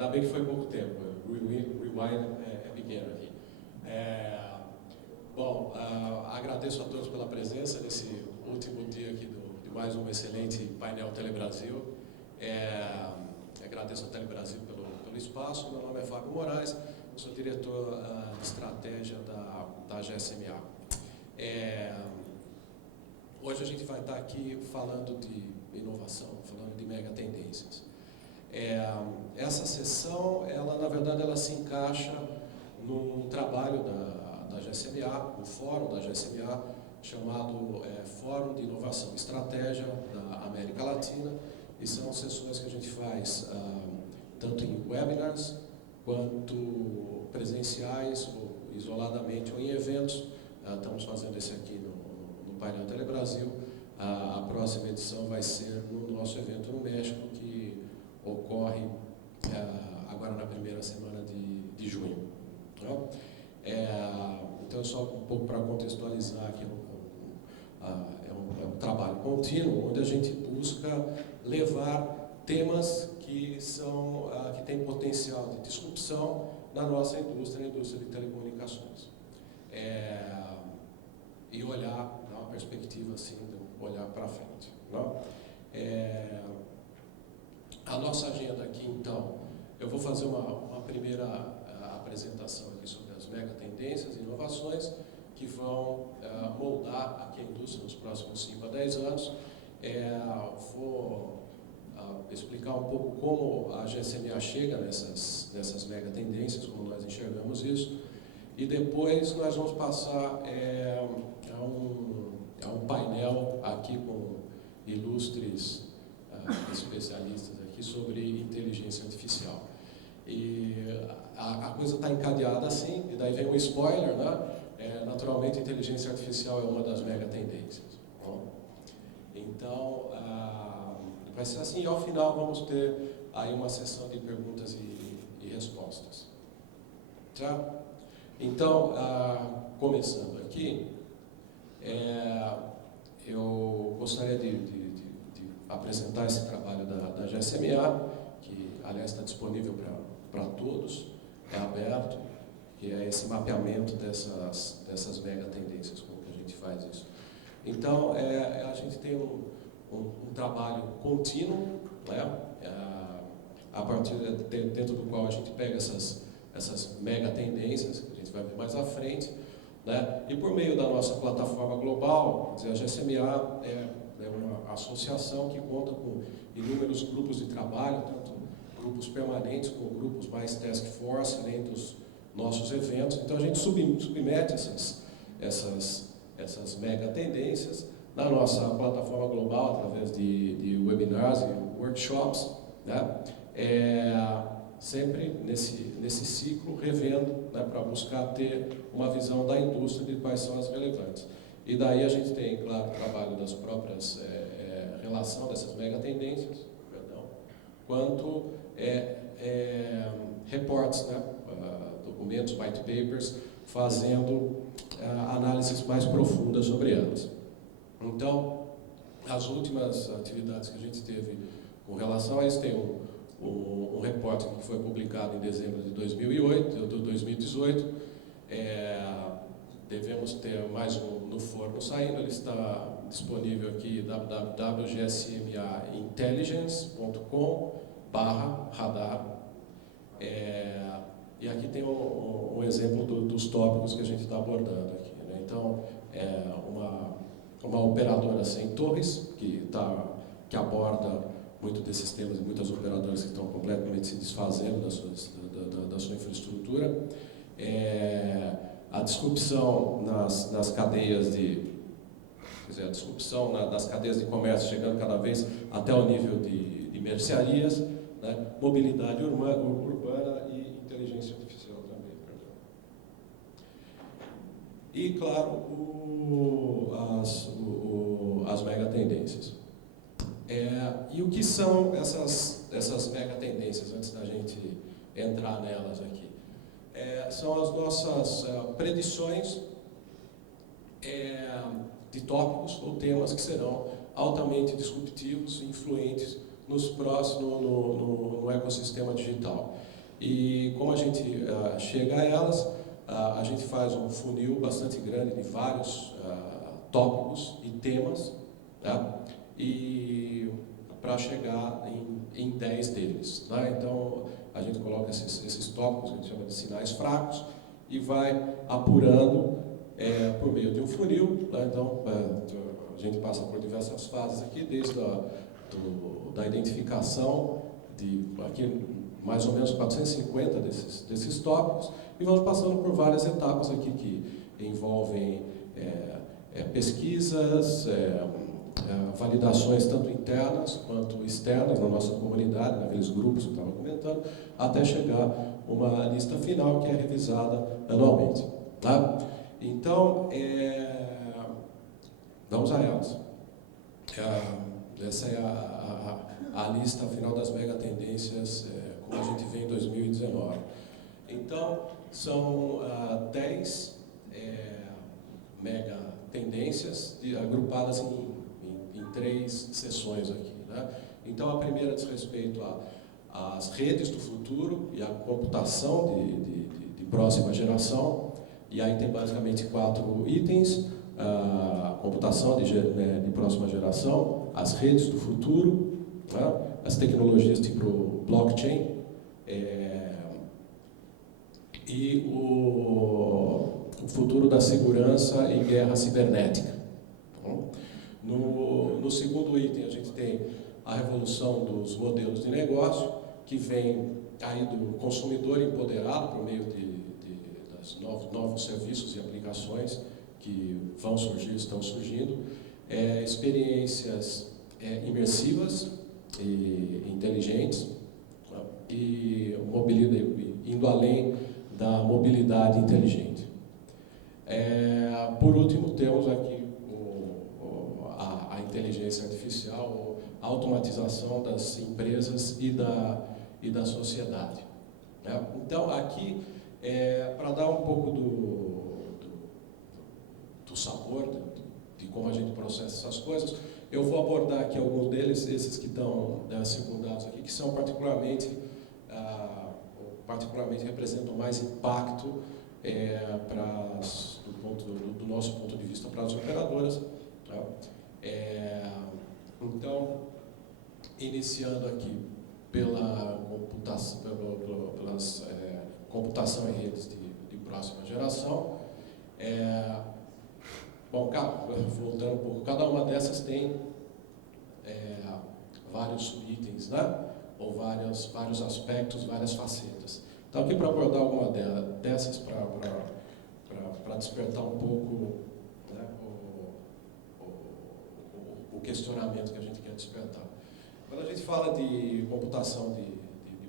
Ainda bem que foi pouco tempo, o rewind é pequeno aqui. Bom, agradeço a todos pela presença nesse último dia aqui de mais um excelente painel Telebrasil. Agradeço a Telebrasil pelo espaço. Meu nome é Fábio Moraes, eu sou diretor de estratégia da GSMA. Hoje a gente vai estar aqui falando de inovação, falando de mega tendências. Essa sessão, na verdade, ela se encaixa num trabalho da GSMA, um fórum da GSMA, chamado Fórum de Inovação e Estratégia da América Latina, e são sessões que a gente faz tanto em webinars, quanto presenciais, ou isoladamente, ou em eventos. Estamos fazendo esse aqui no painel Telebrasil. A próxima edição vai ser no nosso evento no México, que ocorre agora na primeira semana de junho. Então, só um pouco para contextualizar aqui, é um trabalho contínuo, onde a gente busca levar temas que têm potencial de disrupção na nossa indústria, na indústria de telecomunicações. E olhar, dar uma perspectiva assim, olhar para frente. A nossa agenda aqui, então, eu vou fazer uma primeira apresentação aqui sobre as mega tendências e inovações que vão moldar aqui a indústria nos próximos 5 a 10 anos. Vou explicar um pouco como a GSMA chega nessas mega tendências, como nós enxergamos isso, e depois nós vamos passar a um painel aqui com ilustres especialistas aqui sobre inteligência artificial. E a coisa está encadeada assim, e daí vem um spoiler, né? Naturalmente, a inteligência artificial é uma das mega tendências. Então, vai ser assim, e ao final vamos ter aí uma sessão de perguntas e respostas. Tá? Então, começando aqui, eu gostaria de apresentar esse trabalho da GSMA, que, aliás, está disponível para todos, é aberto, que é esse mapeamento dessas mega tendências, como que a gente faz isso. Então, a gente tem um trabalho contínuo, né? A partir dentro do qual a gente pega essas mega tendências, que a gente vai ver mais à frente, né? E por meio da nossa plataforma global, a GSMA é uma associação que conta com inúmeros grupos de trabalho, tanto grupos permanentes como grupos mais task force, além dos nossos eventos. Então a gente submete essas mega tendências na nossa plataforma global, através de webinars e workshops, né? Sempre nesse ciclo, revendo, né, para buscar ter uma visão da indústria de quais são as relevantes. E daí a gente tem, claro, o trabalho das próprias relação dessas mega tendências, quanto reportes, né, documentos, white papers, fazendo análises mais profundas sobre elas. Então, as últimas atividades que a gente teve com relação a isso, tem um repórter que foi publicado em dezembro de 2018. Devemos ter mais um no forno saindo, ele está disponível aqui, www.gsmaintelligence.com/radar. E aqui tem um exemplo dos tópicos que a gente está abordando aqui, né? Então, uma operadora sem torres, que aborda muito desses temas, e muitas operadoras que estão completamente se desfazendo da sua infraestrutura. A disrupção nas cadeias a disrupção das cadeias de comércio, chegando cada vez até o nível de mercearias, né? Mobilidade urbana e inteligência artificial também. E, claro, as mega tendências. E o que são essas mega tendências, antes da gente entrar nelas aqui? São as nossas predições de tópicos ou temas que serão altamente disruptivos e influentes no ecossistema digital. E como a gente chega a elas, a gente faz um funil bastante grande de vários tópicos e temas, né? E para chegar em 10 deles. Né? Então, a gente coloca esses tópicos, que a gente chama de sinais fracos, e vai apurando por meio de um funil. Né? Então, a gente passa por diversas fases aqui, desde da identificação de aqui, mais ou menos 450 desses tópicos, e vamos passando por várias etapas aqui que envolvem pesquisas, validações tanto internas quanto externas na nossa comunidade, naqueles grupos que eu estava comentando, até chegar uma lista final que é revisada anualmente. Tá? Então, vamos a elas. Essa é a lista final das mega tendências, como a gente vê em 2019. Então, são 10 mega tendências agrupadas em 3 sessões aqui. Né? Então, a primeira diz respeito às redes do futuro e à computação de próxima geração. E aí tem basicamente 4 itens: a computação de próxima geração, as redes do futuro, né? As tecnologias tipo blockchain, e o futuro da segurança e guerra cibernética. No segundo item, a gente tem a revolução dos modelos de negócio, que vem aí do consumidor empoderado por meio dos novos serviços e aplicações que vão surgir, estão surgindo, experiências imersivas e inteligentes, né? E indo além da mobilidade inteligente. Por último, temos aqui a inteligência artificial, a automatização das empresas e da sociedade. Né? Então, aqui, para dar um pouco do sabor de como a gente processa essas coisas, eu vou abordar aqui alguns deles, esses que estão circundados aqui, que são particularmente representam mais impacto do nosso ponto de vista para as operadoras. Tá? Então, iniciando aqui pela computação em redes de próxima geração. Voltando um pouco, cada uma dessas tem vários subitens, né? Ou vários aspectos, várias facetas. Então, aqui para abordar alguma dessas, para despertar um pouco, né, o questionamento que a gente quer despertar. Quando a gente fala de computação de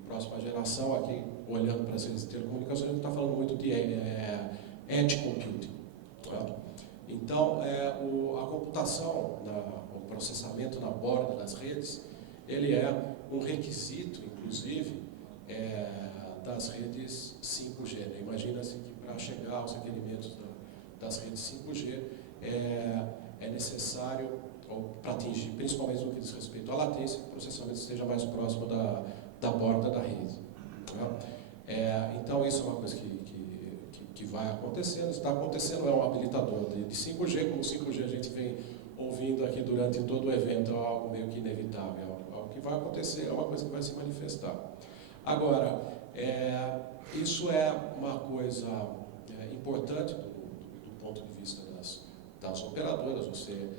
próxima geração, aqui, olhando para as redes de telecomunicações, a gente está falando muito de edge computing. Tá? Então, a computação, o processamento na borda das redes, ele é um requisito, inclusive, das redes 5G. Né? Imagina-se que para chegar aos requerimentos das redes 5G é necessário, para atingir, principalmente no que diz respeito à latência, que o processamento esteja mais próximo da borda da rede. Né? Então, isso é uma coisa que vai acontecendo, está acontecendo, é um habilitador de 5G, como 5G a gente vem ouvindo aqui durante todo o evento, é algo meio que inevitável, é algo que vai acontecer, é uma coisa que vai se manifestar. Agora, isso é uma coisa importante do ponto de vista das operadoras. Você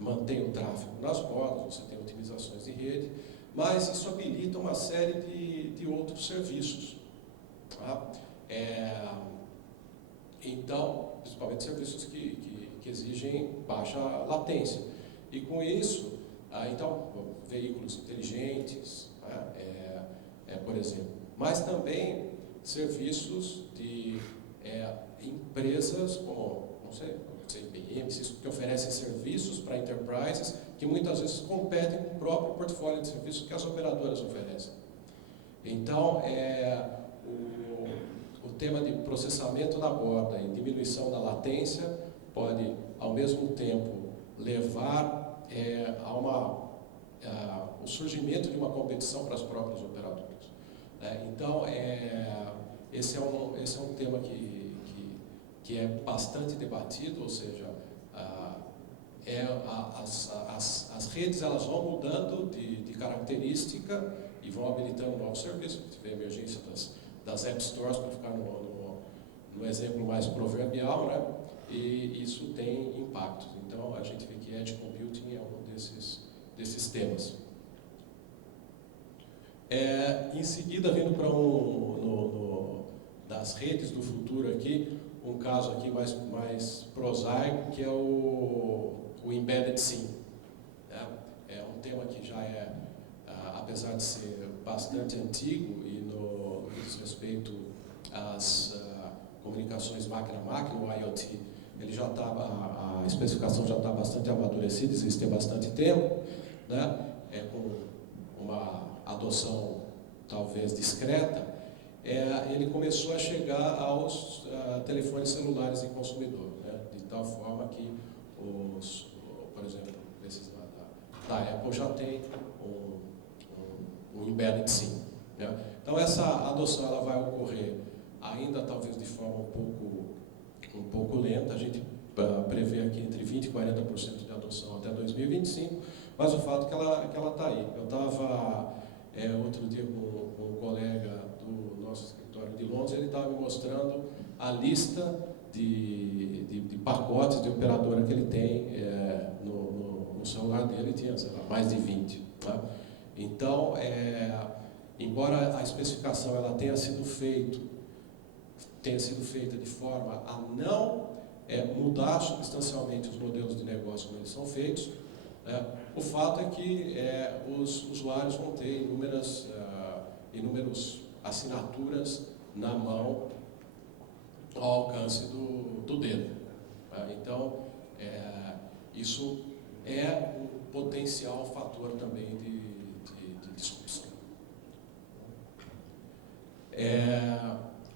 mantém o tráfego nas bordas, você tem otimizações de rede, mas isso habilita uma série de outros serviços. Tá? Então, principalmente serviços que exigem baixa latência. E com isso, então, veículos inteligentes, por exemplo, mas também serviços de empresas como, não sei, IBM, que oferecem serviços para enterprises que muitas vezes competem com o próprio portfólio de serviços que as operadoras oferecem. Então, o tema de processamento na borda e diminuição da latência pode, ao mesmo tempo, levar ao surgimento de uma competição para as próprias operadoras. né? Então, esse é um tema que é bastante debatido, ou seja, as redes elas vão mudando de característica e vão habilitando novos serviços. A gente vê a emergência das App Stores, para ficar no exemplo mais proverbial, né? E isso tem impactos. Então, a gente vê que Edge Computing é um desses temas. Em seguida, vindo para das redes do futuro aqui, um caso aqui mais prosaico, que é o Embedded SIM. Né? É um tema que já apesar de ser bastante antigo e no que diz respeito às comunicações máquina-máquina, o IoT, ele já a especificação já está bastante amadurecida, existe há bastante tempo, né? Com uma adoção talvez discreta, ele começou a chegar aos telefones celulares de consumidor, né? De tal forma que por exemplo, esses da Apple já tem um embedded SIM, né? Então essa adoção ela vai ocorrer ainda talvez de forma um pouco lenta. A gente prevê aqui entre 20% e 40% de adoção até 2025, mas o fato é que ela está aí. Eu estava outro dia com um colega do nosso escritório de Londres, ele estava me mostrando a lista de pacotes de operadora que ele tem no celular dele, tinha, sei lá, mais de 20. Tá? Então, embora a especificação ela tenha sido feita de forma a não mudar substancialmente os modelos de negócio como eles são feitos, o fato é que os usuários vão ter inúmeras assinaturas na mão ao alcance do dedo. Então, isso é um potencial fator também de discussão.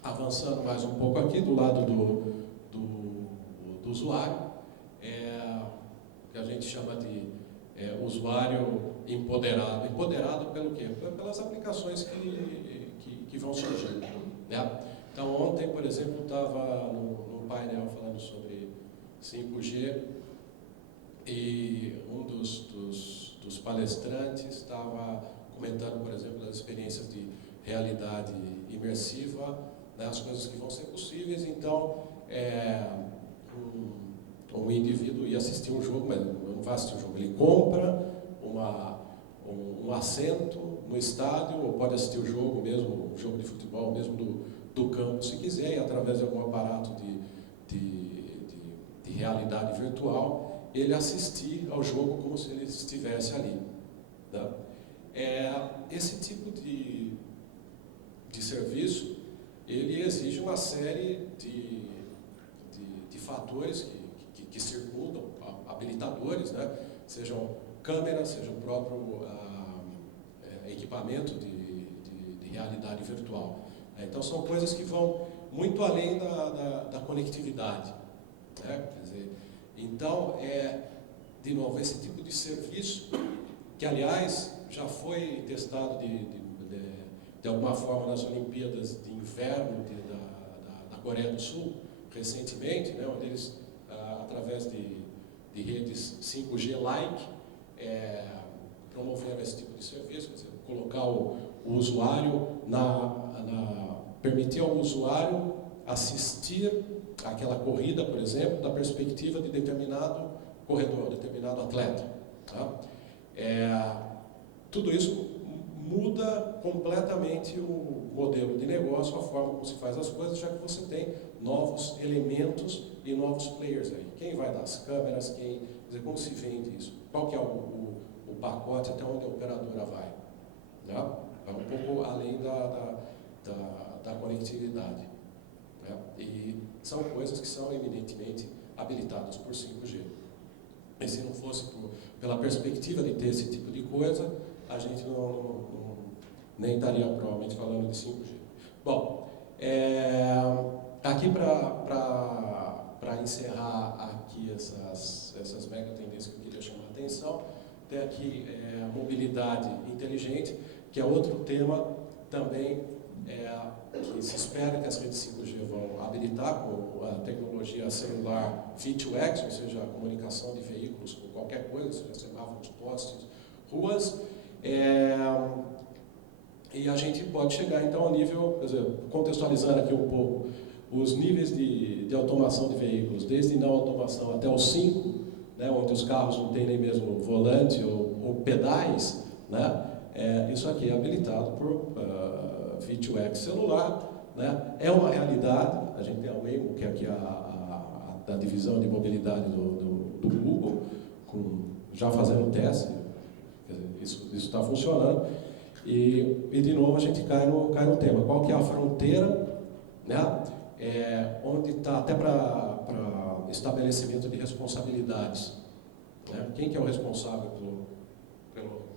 Avançando mais um pouco aqui, do lado do usuário, que a gente chama de usuário empoderado. Empoderado pelo quê? Pelas aplicações que vão surgindo, né? Então, ontem, por exemplo, estava num painel falando sobre 5G e um dos palestrantes estava comentando, por exemplo, as experiências de realidade imersiva, né, as coisas que vão ser possíveis. Então, um indivíduo ia assistir um jogo, mas não vai assistir um jogo, ele compra um assento no estádio, ou pode assistir o jogo mesmo, um jogo de futebol mesmo do campo, se quiser, e através de algum aparato de realidade virtual, ele assistir ao jogo como se ele estivesse ali. Tá? Esse tipo de serviço, ele exige uma série de fatores que circundam, habilitadores, né? Sejam câmeras, seja o próprio equipamento de realidade virtual. Então, são coisas que vão muito além da conectividade. Né? Quer dizer, então, de novo, esse tipo de serviço, que, aliás, já foi testado de alguma forma nas Olimpíadas de Inverno da Coreia do Sul, recentemente, né, onde eles, através de redes 5G-like, promoveram esse tipo de serviço, quer dizer, colocar o usuário permitir ao usuário assistir aquela corrida, por exemplo, da perspectiva de determinado corredor, determinado atleta. Tá? Tudo isso muda completamente o modelo de negócio, a forma como se faz as coisas, já que você tem novos elementos e novos players aí. Quem vai dar as câmeras, quer dizer, como se vende isso? Qual que é o pacote, até onde a operadora vai? Né? É um pouco além da conectividade. Né? E são coisas que são eminentemente habilitadas por 5G. E se não fosse pela perspectiva de ter esse tipo de coisa, a gente nem estaria provavelmente falando de 5G. Bom, aqui para encerrar aqui essas mega tendências que eu queria chamar a atenção, tem aqui a mobilidade inteligente, que é outro tema também que se espera que as redes 5G vão habilitar com a tecnologia celular V2X, ou seja, a comunicação de veículos com qualquer coisa, seja semáforos, postes, ruas. E a gente pode chegar, então, ao nível, quer dizer, contextualizando aqui um pouco, os níveis de automação de veículos, desde não automação até os 5, né, onde os carros não têm nem mesmo volante ou pedais, né, isso aqui é habilitado por V2X celular, né, é uma realidade. A gente tem a Waymo, que é aqui a divisão de mobilidade do Google, já fazendo teste, quer dizer, isso está funcionando. E de novo a gente cai no tema, qual que é a fronteira, né? Onde está até para estabelecimento de responsabilidades, né? Quem que é o responsável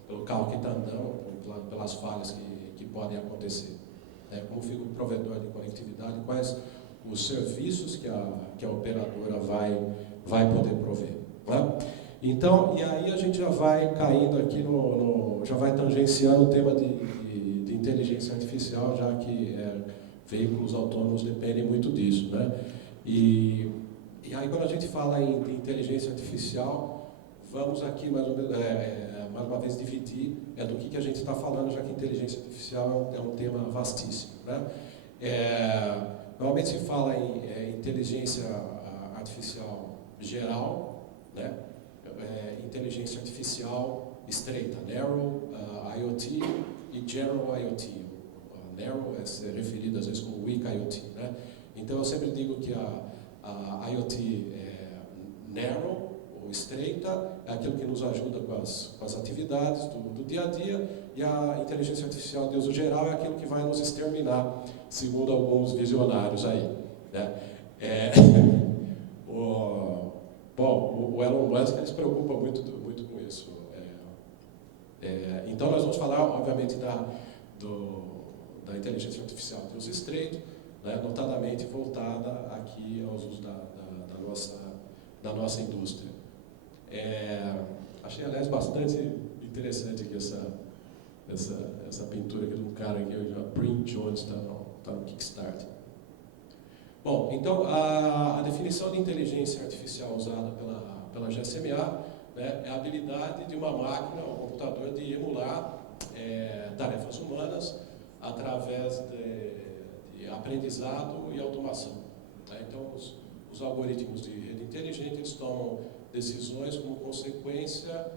pelo carro que está andando, pelas falhas que podem acontecer, né? Como fica o provedor de conectividade, quais os serviços que a operadora vai poder prover, né? Então, e aí a gente já vai caindo aqui já vai tangenciando o tema de inteligência artificial, já que veículos autônomos dependem muito disso, né? E aí quando a gente fala em inteligência artificial, vamos aqui mais ou menos, mais uma vez dividir do que a gente está falando, já que inteligência artificial é um tema vastíssimo, né? Normalmente se fala em inteligência artificial geral, né? Inteligência artificial estreita, Narrow IoT e General IoT. Narrow é referido às vezes como Weak IoT, né? Então eu sempre digo que a IoT Narrow, ou estreita, é aquilo que nos ajuda com as atividades do dia a dia, e a inteligência artificial de uso geral é aquilo que vai nos exterminar, segundo alguns visionários aí, né? Bom, o Elon Musk ele se preocupa muito com isso. Então nós vamos falar, obviamente, da inteligência artificial de uso estreito, né, notadamente voltada aqui aos usos da nossa indústria. Achei, aliás, bastante interessante aqui essa pintura aqui de um cara aqui, o Bryn Jones, está no Kickstarter. Bom, então, a definição de inteligência artificial usada pela GSMA, né, é a habilidade de uma máquina, um computador, de emular tarefas humanas através de aprendizado e automação, né? Então, os algoritmos de rede inteligente eles tomam decisões como consequência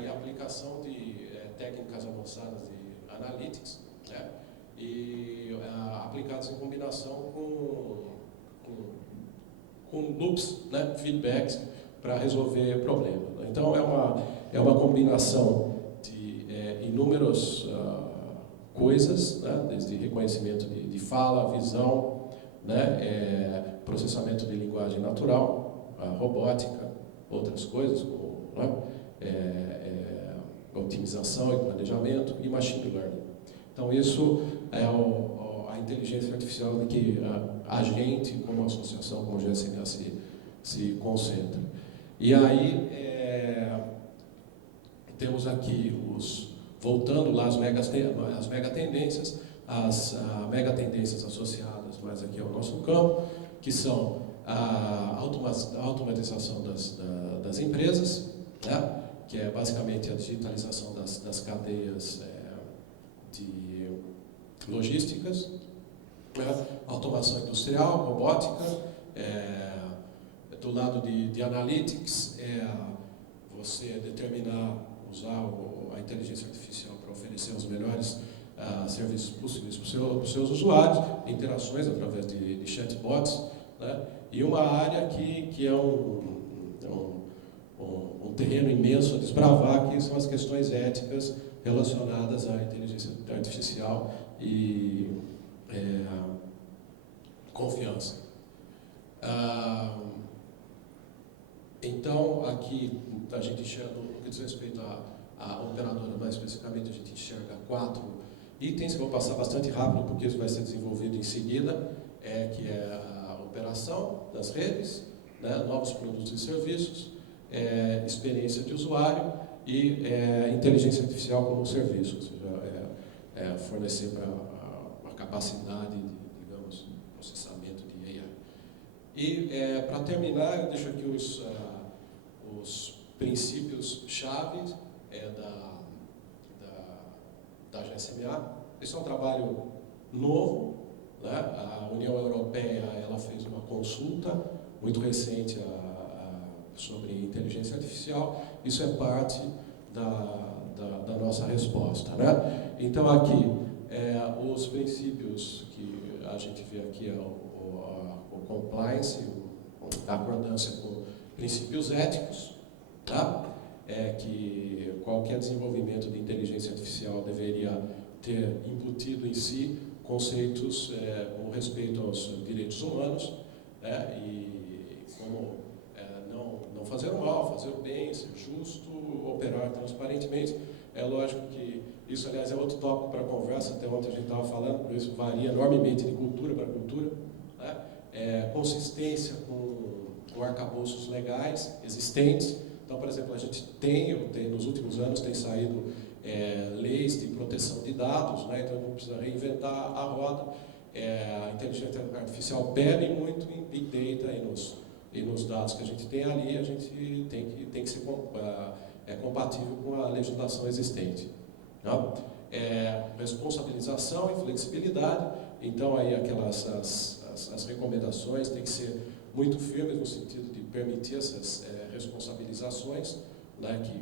e aplicação de técnicas avançadas de analytics, né? E aplicados em combinação com loops, né, feedbacks, para resolver problemas. Então, é uma combinação de inúmeras coisas, né, desde reconhecimento de fala, visão, né, processamento de linguagem natural, robótica, outras coisas, como, né, otimização e planejamento, e machine learning. Então, isso é a inteligência artificial de que a gente, como associação, como GSMA, se concentra. E aí, temos aqui voltando lá as megatendências, as megatendências associadas mais aqui ao nosso campo, que são a automatização das empresas, né, que é basicamente a digitalização das cadeias de logísticas, né, automação industrial, robótica, do lado de analytics, você determinar, usar a inteligência artificial para oferecer os melhores serviços possíveis para os seus usuários, interações através de chatbots, né? E uma área que é um terreno imenso a desbravar, que são as questões éticas relacionadas à inteligência artificial e confiança. Então, aqui a gente enxerga, no que diz respeito à operadora, mais especificamente, a gente enxerga 4 itens, que eu vou passar bastante rápido, porque isso vai ser desenvolvido em seguida, que é a operação das redes, né, novos produtos e serviços, experiência de usuário e inteligência artificial como serviço, ou seja, fornecer para capacidade de, digamos, processamento de AI. E, para terminar, eu deixo aqui os princípios-chave da GSMA. Esse é um trabalho novo, né? A União Europeia ela fez uma consulta muito recente sobre inteligência artificial. Isso é parte da nossa resposta, né? Então, aqui, os princípios que a gente vê aqui, o compliance, a concordância com princípios éticos, tá? Que qualquer desenvolvimento de inteligência artificial deveria ter embutido em si conceitos com respeito aos direitos humanos, né? E como não fazer o mal, fazer o bem, ser justo, operar transparentemente. É lógico que isso, aliás, é outro tópico para a conversa, até ontem a gente estava falando, por isso varia enormemente de cultura para cultura, né? Consistência com arcabouços legais existentes. Então, por exemplo, a gente nos últimos anos, tem saído leis de proteção de dados, né? Então não precisa reinventar a roda. A inteligência artificial bebe muito em Big Data e nos dados que a gente tem ali, a gente tem que ser compatível com a legislação existente. Tá? Responsabilização e flexibilidade. Então, aí as recomendações têm que ser muito firmes no sentido de permitir essas responsabilizações, né, que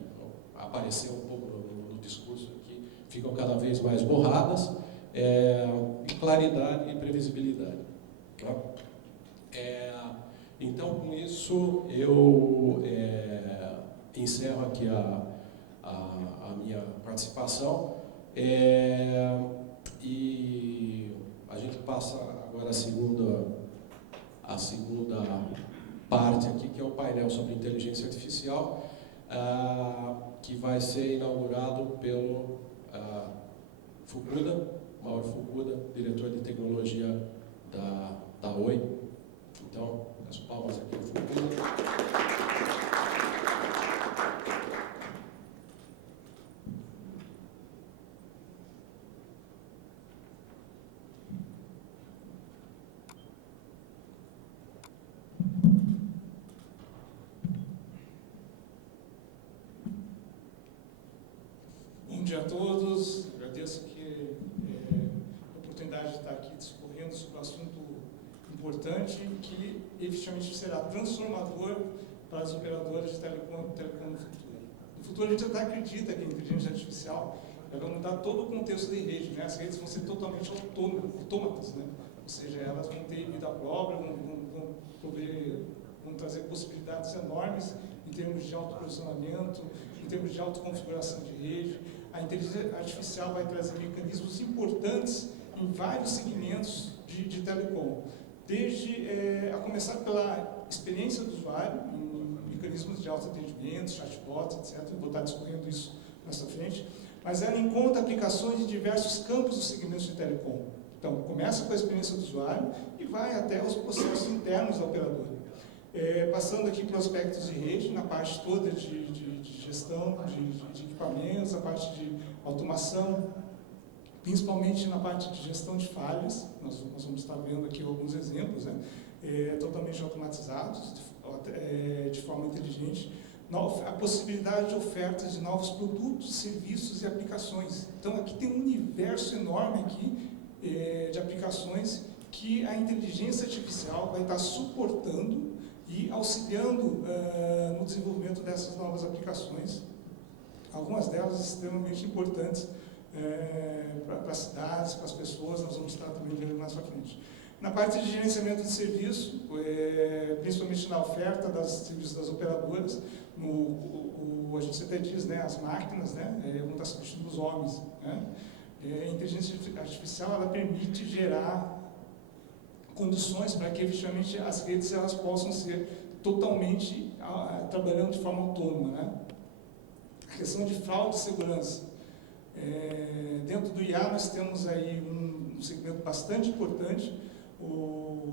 apareceram um pouco no discurso aqui, ficam cada vez mais borradas, e claridade e previsibilidade. Tá? Então, com isso, eu encerro aqui a minha participação, e a gente passa agora a segunda parte aqui, que é o painel sobre inteligência artificial, que vai ser inaugurado pelo Fukuda, Mauro Fukuda, diretor de tecnologia da Oi. Então, as palmas aqui ao Fukuda. Bom dia a todos, agradeço aqui a oportunidade de estar aqui discorrendo sobre um assunto importante que efetivamente será transformador para as operadoras de telecom no futuro. No futuro a gente até acredita que a inteligência artificial vai mudar todo o contexto de rede, né? As redes vão ser totalmente autômatas, né? Ou seja, elas vão ter vida própria, vão trazer possibilidades enormes em termos de autoposicionamento, em termos de autoconfiguração de rede. A inteligência artificial vai trazer mecanismos importantes em vários segmentos de telecom, desde a começar pela experiência do usuário, em mecanismos de autoatendimento, chatbots, etc. Eu vou estar discorrendo isso nessa frente, mas ela encontra aplicações em diversos campos dos segmentos de telecom. Então, começa com a experiência do usuário e vai até os processos internos da operadora. Passando aqui para os aspectos de rede, na parte toda de gestão de equipamentos, a parte de automação, principalmente na parte de gestão de falhas. Nós vamos estar vendo aqui alguns exemplos, né? Totalmente automatizados, de forma inteligente. A possibilidade de ofertas de novos produtos, serviços e aplicações. Então, aqui tem um universo enorme aqui, de aplicações que a inteligência artificial vai estar suportando e auxiliando no desenvolvimento dessas novas aplicações, algumas delas extremamente importantes para as cidades, para as pessoas. Nós vamos estar também vendo mais para frente. Na parte de gerenciamento de serviço, principalmente na oferta dos serviços das operadoras, a gente até diz, né, as máquinas, né, vão estar substituindo os homens, né? A inteligência artificial ela permite gerar condições para que efetivamente as redes elas possam ser totalmente trabalhando de forma autônoma, né? A questão de fraude e segurança. Dentro do IA nós temos aí um segmento bastante importante,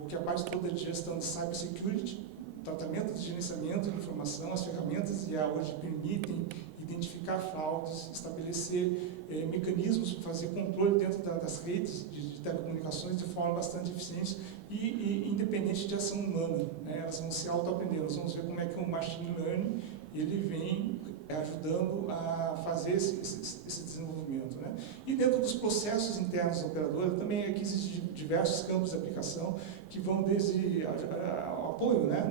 que é a parte toda de gestão de cybersecurity, tratamento de gerenciamento de informação. As ferramentas IA hoje permitem e identificar fraudes, estabelecer mecanismos para fazer controle dentro das redes de telecomunicações de forma bastante eficiente e independente de ação humana, né? Elas vão se auto-aprender. Nós vamos ver como é que o machine learning ele vem ajudando a fazer esse desenvolvimento, né? E dentro dos processos internos da operadora também aqui existem diversos campos de aplicação que vão desde o apoio, né,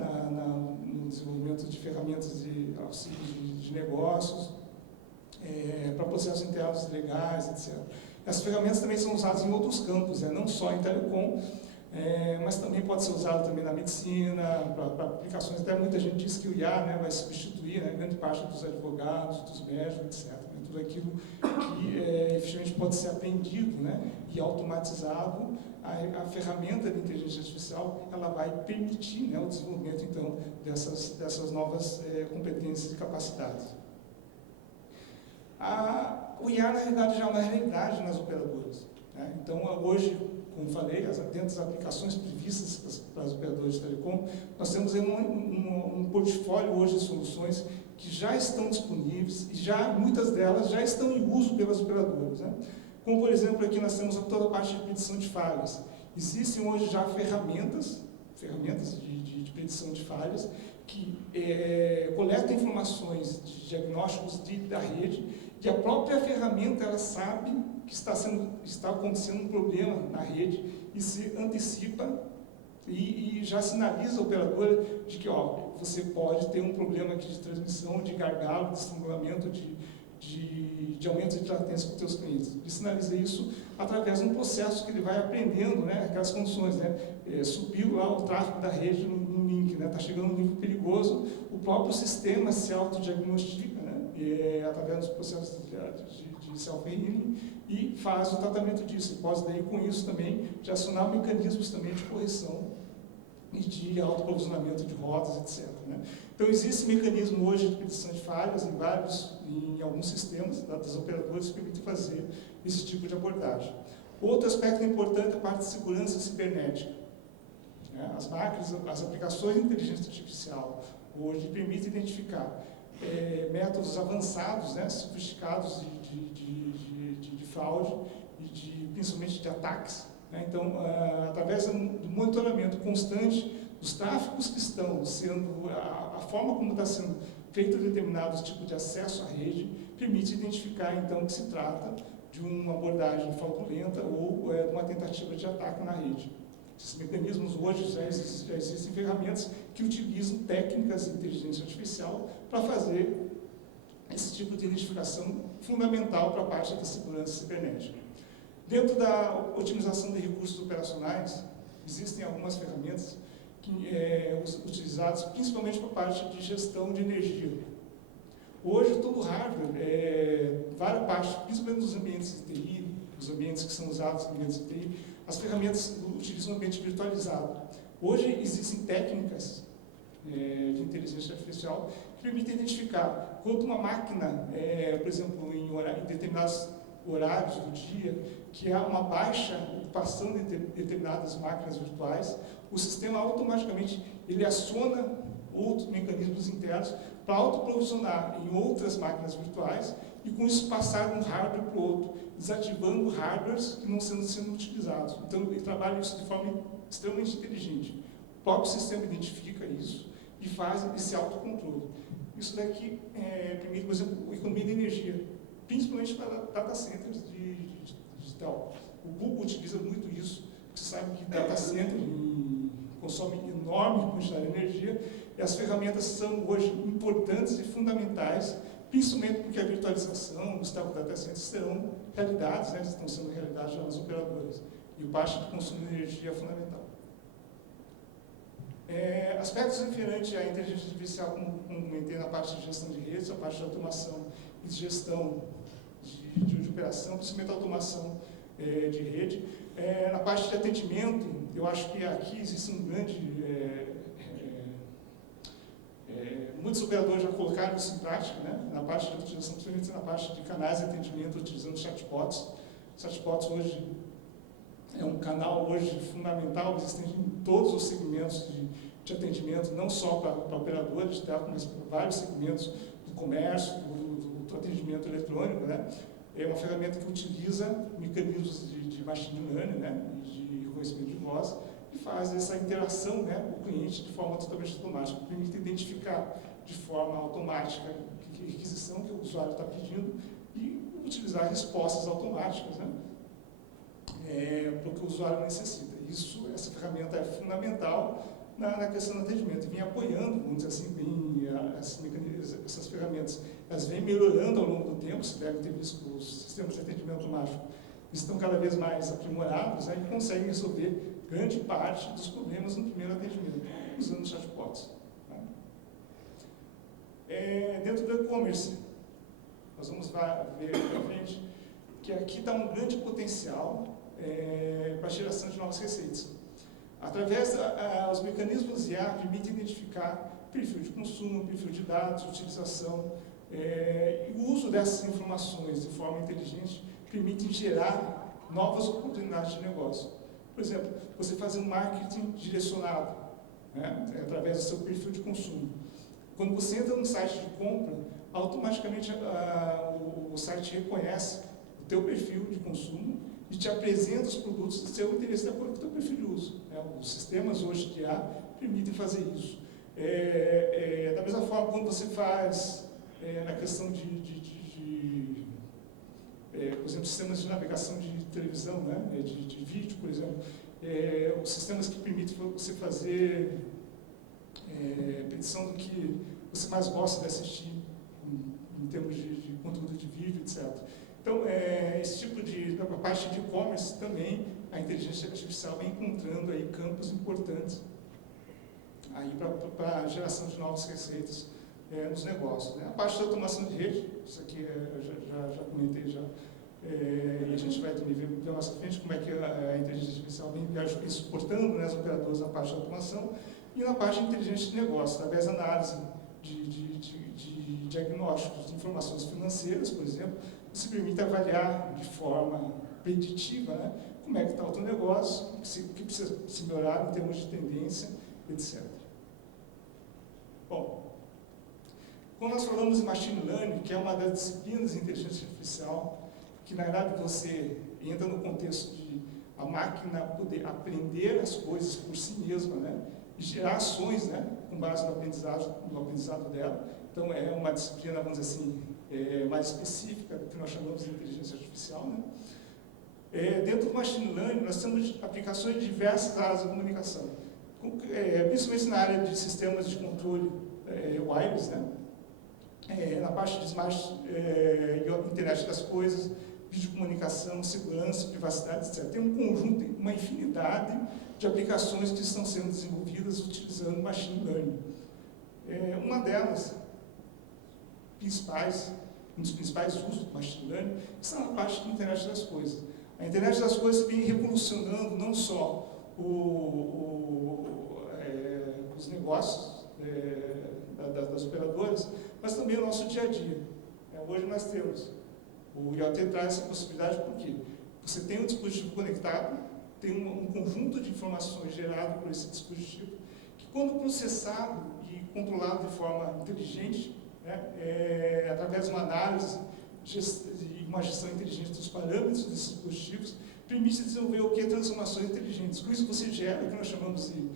no desenvolvimento de ferramentas de auxílio de negócios, para processos internos legais, etc. Essas ferramentas também são usadas em outros campos, né, não só em telecom, mas também pode ser usado também na medicina, para aplicações. Até muita gente diz que o IA, né, vai substituir, né, grande parte dos advogados, dos médicos, etc. Né, tudo aquilo que efetivamente pode ser aprendido, né, e automatizado. A ferramenta de inteligência artificial ela vai permitir, né, o desenvolvimento então dessas novas competências e capacidades. O IA, na realidade, já é uma realidade nas operadoras, né? Então, hoje, como falei, dentro das aplicações previstas para as operadoras de telecom, nós temos um portfólio hoje de soluções que já estão disponíveis e muitas delas já estão em uso pelas operadoras, né? Como, por exemplo, aqui nós temos toda a parte de predição de falhas. Existem hoje já ferramentas de predição de falhas que coletam informações de diagnósticos da rede e a própria ferramenta ela sabe que está acontecendo um problema na rede e se antecipa e já sinaliza a operadora de que você pode ter um problema aqui de transmissão, de gargalo, de estrangulamento, de aumento de latência com os seus clientes. Ele sinaliza isso através de um processo que ele vai aprendendo, né, aquelas condições, né, subiu lá o tráfego da rede no link, né, está chegando um nível perigoso, o próprio sistema se autodiagnostica, né, através dos processos de self-healing e faz o tratamento disso. E pode daí com isso também de acionar mecanismos também de correção e de autoprovisionamento de rotas, etc. Né? Então, existe mecanismo hoje de predição de falhas em alguns sistemas das operadoras que permitem fazer esse tipo de abordagem. Outro aspecto importante é a parte de segurança cibernética. Né? As máquinas, as aplicações de inteligência artificial hoje permitem identificar métodos avançados, né, sofisticados de fraude e principalmente de ataques. Então, através do monitoramento constante dos tráfegos que estão sendo, a forma como está sendo feito determinados tipos de acesso à rede, permite identificar, então, que se trata de uma abordagem fraudulenta ou de uma tentativa de ataque na rede. Esses mecanismos hoje já existem ferramentas que utilizam técnicas de inteligência artificial para fazer esse tipo de identificação fundamental para a parte da segurança cibernética. Dentro da otimização de recursos operacionais, existem algumas ferramentas utilizadas principalmente para a parte de gestão de energia. Hoje, todo o hardware, várias partes, principalmente nos ambientes de TI, os ambientes que são usados em ambientes de TI, as ferramentas utilizam um ambiente virtualizado. Hoje, existem técnicas de inteligência artificial que permitem identificar quando uma máquina, por exemplo, em determinados horários do dia, que há uma baixa ocupação de determinadas máquinas virtuais, o sistema automaticamente ele aciona outros mecanismos internos para autoprovisionar em outras máquinas virtuais e com isso passar de um hardware para o outro, desativando hardwares que não estão sendo utilizados. Então, ele trabalha isso de forma extremamente inteligente. O próprio sistema identifica isso e faz esse autocontrole. Isso daqui permite, por exemplo, a economia de energia, principalmente para data centers digital. O Google utiliza muito isso, porque você sabe que data center consome enorme quantidade de energia, e as ferramentas são hoje importantes e fundamentais, principalmente porque a virtualização dos data centers serão realidades, né, estão sendo realidades já nas operadoras, e o baixo de consumo de energia é fundamental. Aspectos referentes à inteligência artificial, como comentei na parte de gestão de redes, a parte de automação e de gestão de operação, principalmente a automação de rede. Na parte de atendimento, eu acho que aqui existe um grande... muitos operadores já colocaram isso em prática, né? Na parte de utilização, principalmente na parte de canais de atendimento, utilizando chatbots. Chatbots hoje é um canal hoje fundamental, existem em todos os segmentos de atendimento, não só para operadores, tá? Mas para vários segmentos do comércio, do atendimento eletrônico, né? É uma ferramenta que utiliza mecanismos de machine learning, né? De reconhecimento de voz, e faz essa interação, né, com o cliente de forma totalmente automática, permite identificar de forma automática que requisição que o usuário está pedindo e utilizar respostas automáticas, né, para o que o usuário necessita. Essa ferramenta é fundamental na questão do atendimento, e vem apoiando, vamos dizer assim, essas ferramentas. Elas vêm melhorando ao longo do tempo, você deve ter visto que os sistemas de atendimento automático estão cada vez mais aprimorados, né, e conseguem resolver grande parte dos problemas no primeiro atendimento, usando chatbots. Né. Dentro do e-commerce, nós vamos ver para frente que aqui está um grande potencial para a geração de novas receitas. Através dos mecanismos IA permitem identificar perfil de consumo, perfil de dados, utilização, e o uso dessas informações de forma inteligente permite gerar novas oportunidades de negócio. Por exemplo, você fazer um marketing direcionado, né, através do seu perfil de consumo. Quando você entra no site de compra, automaticamente o site reconhece o teu perfil de consumo e te apresenta os produtos do seu interesse de acordo com o teu perfil de uso. Os sistemas hoje de IA permitem fazer isso. Da mesma forma, quando você faz na questão por exemplo, sistemas de navegação de televisão, né, de vídeo, por exemplo, os sistemas que permitem você fazer predição do que você mais gosta de assistir em termos de conteúdo de vídeo, etc. Então, esse tipo na parte de e-commerce também, a inteligência artificial vem encontrando aí campos importantes para a geração de novas receitas nos negócios. Né? A parte da automação de rede, isso aqui eu já comentei já, e a gente vai também ver mais à frente como é que a inteligência artificial vem suportando, né, as operadoras na parte da automação e na parte de inteligência de negócio, através da análise de diagnósticos de informações financeiras, por exemplo, isso permite avaliar de forma preditiva, né, como é que está o teu negócio, o que precisa se melhorar em termos de tendência, etc. Bom, quando nós falamos em machine learning, que é uma das disciplinas de inteligência artificial, que na verdade você entra no contexto de a máquina poder aprender as coisas por si mesma, né, e gerar ações, né, com base no aprendizado dela. Então é uma disciplina, vamos dizer assim, mais específica do que nós chamamos de inteligência artificial, né. Dentro do machine learning nós temos aplicações de diversas áreas da comunicação, principalmente na área de sistemas de controle wireless, né, na parte de smart internet das coisas, videocomunicação, segurança, privacidade, etc. Tem um conjunto, uma infinidade de aplicações que estão sendo desenvolvidas utilizando machine learning. Uma delas, um dos principais usos do machine learning, está na parte da internet das coisas. A internet das coisas vem revolucionando não só os negócios das operadoras, mas também o nosso dia a dia. Hoje nós temos, o IoT traz essa possibilidade porque você tem um dispositivo conectado, tem um conjunto de informações gerado por esse dispositivo, que quando processado e controlado de forma inteligente, né, através de uma análise e uma gestão inteligente dos parâmetros desses dispositivos, permite desenvolver o que? Transformações inteligentes. Com isso você gera o que nós chamamos de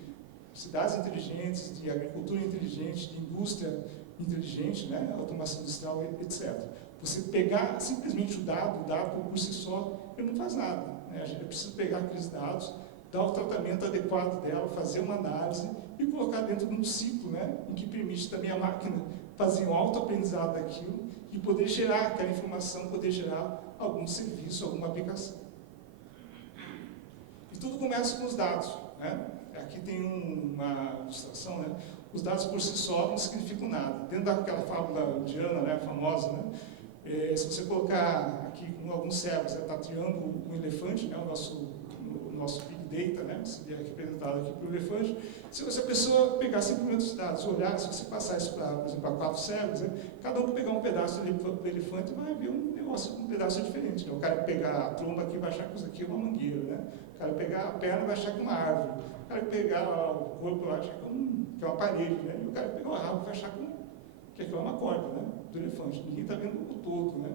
cidades inteligentes, de agricultura inteligente, de indústria inteligente, né, automação industrial, etc. Você pegar simplesmente o dado por si só, ele não faz nada. Né? A gente precisa pegar aqueles dados, dar o tratamento adequado dela, fazer uma análise e colocar dentro de um ciclo, né, em que permite também a máquina fazer um autoaprendizado daquilo e poder gerar aquela informação, poder gerar algum serviço, alguma aplicação. E tudo começa com os dados. Né? Aqui tem uma ilustração, né? Os dados por si só não significam nada. Dentro daquela fábula indiana, né, famosa, né? Se você colocar aqui com alguns cegos, está triando um elefante, né, o nosso Big Data, né, seria representado aqui pelo elefante. Se a pessoa pegar simplesmente os dados, olhar, se você passar isso para, por exemplo, para 4 cegos, né, cada um que pegar um pedaço do elefante vai ver um negócio, um pedaço diferente. Né? O cara que pegar a tromba aqui vai achar que isso aqui é uma mangueira, né? O cara que pegar a perna vai achar que é uma árvore. O cara que pegar o corpo vai achar que é uma parede, né? E o cara que pegar o rabo vai achar que que aquilo é uma corda, né, do elefante, ninguém está vendo o todo, né.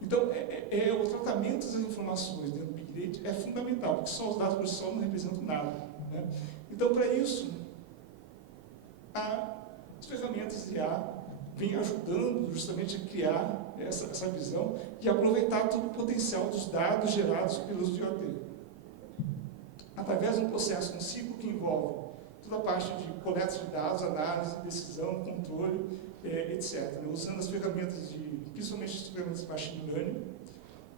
Então, o tratamento das informações dentro do Big Data é fundamental, porque só os dados por si só não representam nada, né. Então, para isso, as ferramentas de IA vêm ajudando justamente a criar essa visão e aproveitar todo o potencial dos dados gerados pelo uso de IoT. Através de um processo, um ciclo que envolve toda a parte de coleta de dados, análise, decisão, controle, etc. Usando as ferramentas principalmente as ferramentas de machine learning,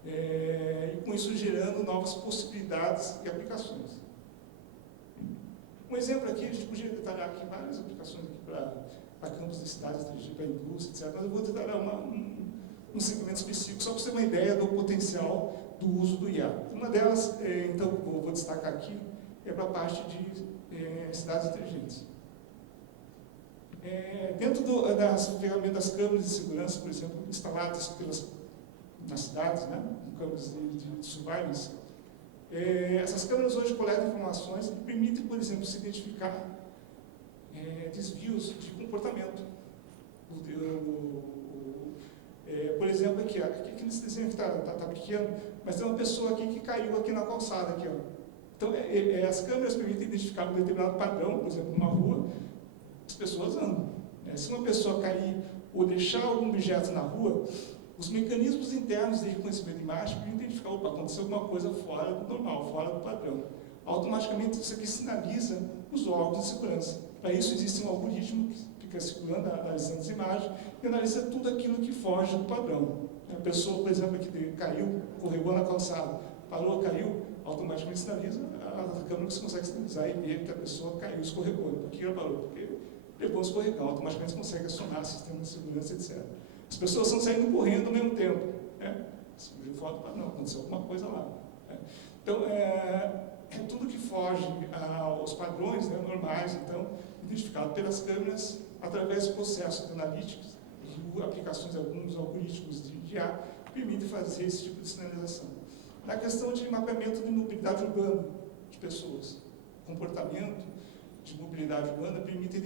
e com isso gerando novas possibilidades e aplicações. Um exemplo aqui, a gente podia detalhar aqui várias aplicações aqui para campos de cidades, para a indústria, etc. Mas eu vou detalhar um segmento específico, só para você ter uma ideia do potencial do uso do IA. Uma delas, então, vou destacar aqui, é para a parte de cidades inteligentes. Dentro das ferramentas das câmeras de segurança, por exemplo, instaladas nas cidades, né, câmeras de surveillance, essas câmeras hoje coletam informações e permitem, por exemplo, se identificar desvios de comportamento. Por exemplo, aqui nesse desenho que está pequeno, mas tem uma pessoa aqui que caiu aqui na calçada. Aqui, ó. Então, as câmeras permitem identificar um determinado padrão, por exemplo, numa rua, as pessoas andam. Se uma pessoa cair ou deixar algum objeto na rua, os mecanismos internos de reconhecimento de imagem permitem identificar, opa, aconteceu alguma coisa fora do normal, fora do padrão. Automaticamente, isso aqui sinaliza os órgãos de segurança. Para isso, existe um algoritmo que fica circulando, analisando as imagens, e analisa tudo aquilo que foge do padrão. A pessoa, por exemplo, que caiu, corregou na calçada, parou, caiu, automaticamente sinaliza, a câmera você consegue sinalizar e ver que a pessoa caiu, escorregou. Por que ela parou? Porque levou um escorregão, automaticamente você consegue acionar sistema de segurança, etc. As pessoas estão saindo correndo ao mesmo tempo. Surgiu foto, não, aconteceu alguma coisa lá. Então, tudo que foge aos padrões, né, normais, então, identificado pelas câmeras através do processo de analíticos e aplicações de alguns algoritmos de IA permitem fazer esse tipo de sinalização. Na questão de mapeamento de mobilidade urbana de pessoas, comportamento de mobilidade urbana permite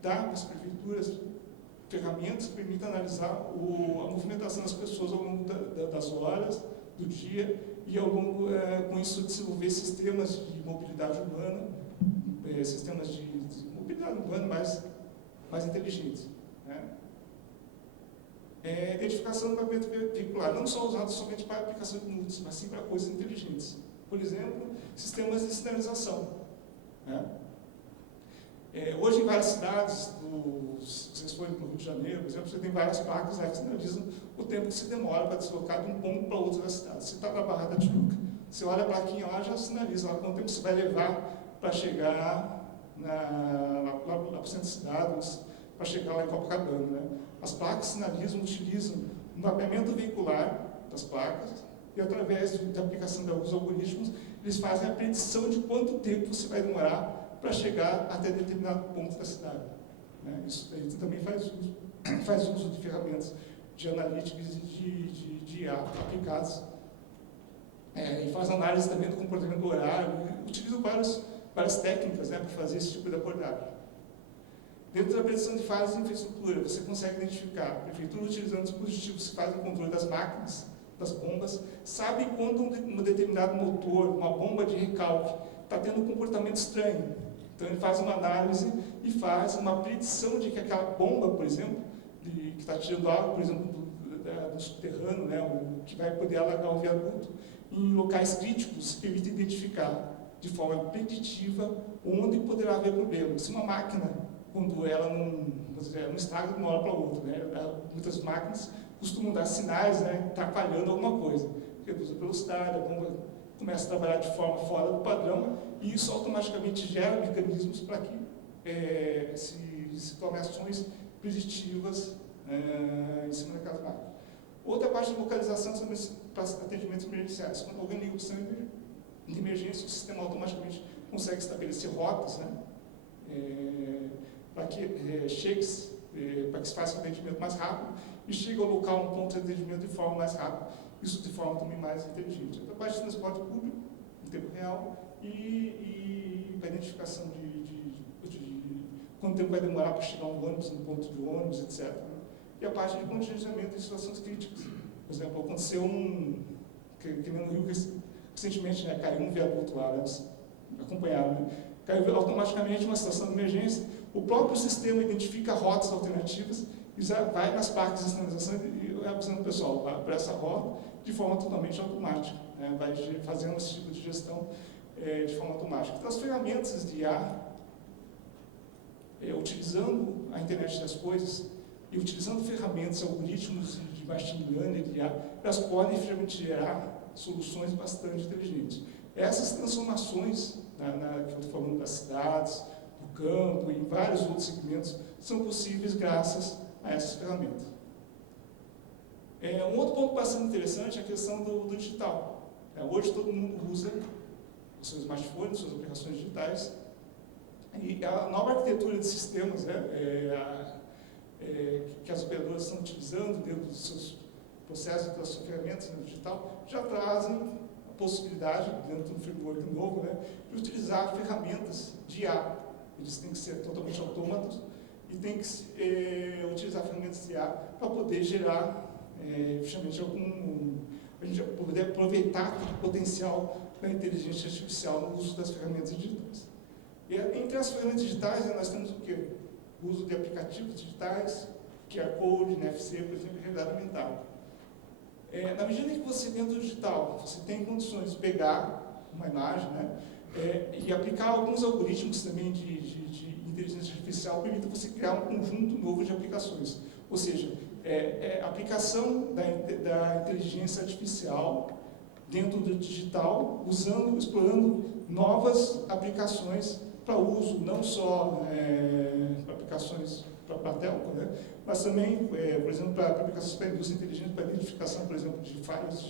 dar para as prefeituras ferramentas que permitem analisar a movimentação das pessoas ao longo das horas, do dia, e ao longo, com isso, desenvolver sistemas de mobilidade urbana, sistemas de mobilidade urbana mais inteligentes. Né? Identificação do mapeamento veicular, não só usado somente para aplicação de multas, mas sim para coisas inteligentes. Por exemplo, sistemas de sinalização. Né? Hoje, em várias cidades, vocês forem para o Rio de Janeiro, por exemplo, você tem várias placas que sinalizam o tempo que se demora para deslocar de um ponto para outro da cidade. Se está na Barra da Tijuca, você olha a plaquinha lá, já sinaliza lá quanto tempo você vai levar para chegar lá para o centro da cidade, para chegar lá em Copacabana. Né? As placas sinalizam, utilizam o mapeamento veicular das placas e, através da aplicação de alguns algoritmos, eles fazem a predição de quanto tempo você vai demorar para chegar até determinado ponto da cidade. Né? Isso daí também faz uso de ferramentas de analíticas e de IA aplicadas. E faz análise também do comportamento do horário, utiliza várias técnicas, né, para fazer esse tipo de abordagem. Dentro da predição de fases de infraestrutura, você consegue identificar a prefeitura utilizando dispositivos que fazem o controle das máquinas, das bombas, sabe quando um determinado motor, uma bomba de recalque, está tendo um comportamento estranho. Então, ele faz uma análise e faz uma predição de que aquela bomba, por exemplo, que está tirando água, por exemplo, do subterrâneo, né, que vai poder alagar o viaduto, em locais críticos, permite identificar de forma preditiva onde poderá haver problema. Se uma máquina, quando ela não estraga de uma hora para outra, né, muitas máquinas costumam dar sinais, né, que está falhando alguma coisa. Reduz a velocidade, a bomba começa a trabalhar de forma fora do padrão, e isso automaticamente gera mecanismos para que se tomem ações preditivas em cima daquelas máquinas. Outra parte da localização são para atendimentos emergenciais. Quando alguém liga o sistema de emergência, o sistema automaticamente consegue estabelecer rotas, né, para que para que se faça o atendimento mais rápido e chegue ao local, um ponto de atendimento de forma mais rápida, isso de forma também mais inteligente. A parte de transporte público, em tempo real, e para identificação de quanto tempo vai demorar para chegar um ônibus no ponto de ônibus, etc. e a parte de contingenciamento em situações críticas. Por exemplo, aconteceu que nem no Rio recentemente, né, caiu um viaduto lá, né, acompanhado, né, caiu automaticamente uma situação de emergência, o próprio sistema identifica rotas alternativas e já vai nas parques de sinalização e vai avisando o pessoal para essa rota de forma totalmente automática, né, vai fazendo esse tipo de gestão de forma automática. Então, as ferramentas de IA, utilizando a internet das coisas e utilizando ferramentas, algoritmos de machine learning, de IA, elas podem efetivamente gerar soluções bastante inteligentes. Essas transformações, que eu estou falando das cidades, do campo e em vários outros segmentos, são possíveis graças a essas ferramentas. Um outro ponto bastante interessante é a questão do digital. Hoje todo mundo usa o seu smartphone, suas aplicações digitais, e a nova arquitetura de sistemas, né, que as operadoras estão utilizando dentro dos seus processos, das suas ferramentas no digital, já trazem a possibilidade, dentro do framework novo, né, de utilizar ferramentas de IA. Eles têm que ser totalmente autômatos e têm que utilizar ferramentas de IA para poder gerar, justamente, a gente poder aproveitar o potencial da inteligência artificial no uso das ferramentas digitais. E entre as ferramentas digitais, nós temos o quê? O uso de aplicativos digitais, QR Code, NFC, por exemplo, realidade aumentada. Na medida em que você, dentro do digital, você tem condições de pegar uma imagem, né, e aplicar alguns algoritmos também de inteligência artificial, permite você criar um conjunto novo de aplicações. Ou seja, aplicação da inteligência artificial dentro do digital, explorando novas aplicações para uso, não só para aplicações para telco, né, mas também, por exemplo, para aplicações para a indústria inteligente, para identificação, por exemplo, de falhas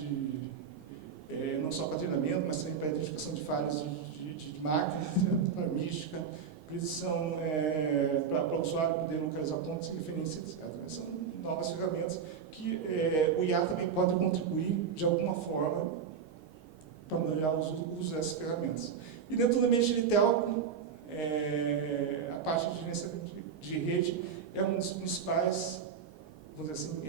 não só para treinamento, mas também para identificação de falhas de máquina, para mística, predição para o usuário poder localizar pontos de referência, etc. São novas ferramentas que o IA também pode contribuir de alguma forma para melhorar o uso dessas ferramentas. E dentro do ambiente de telco, a parte de gerenciamento de rede é um dos principais, vamos dizer assim,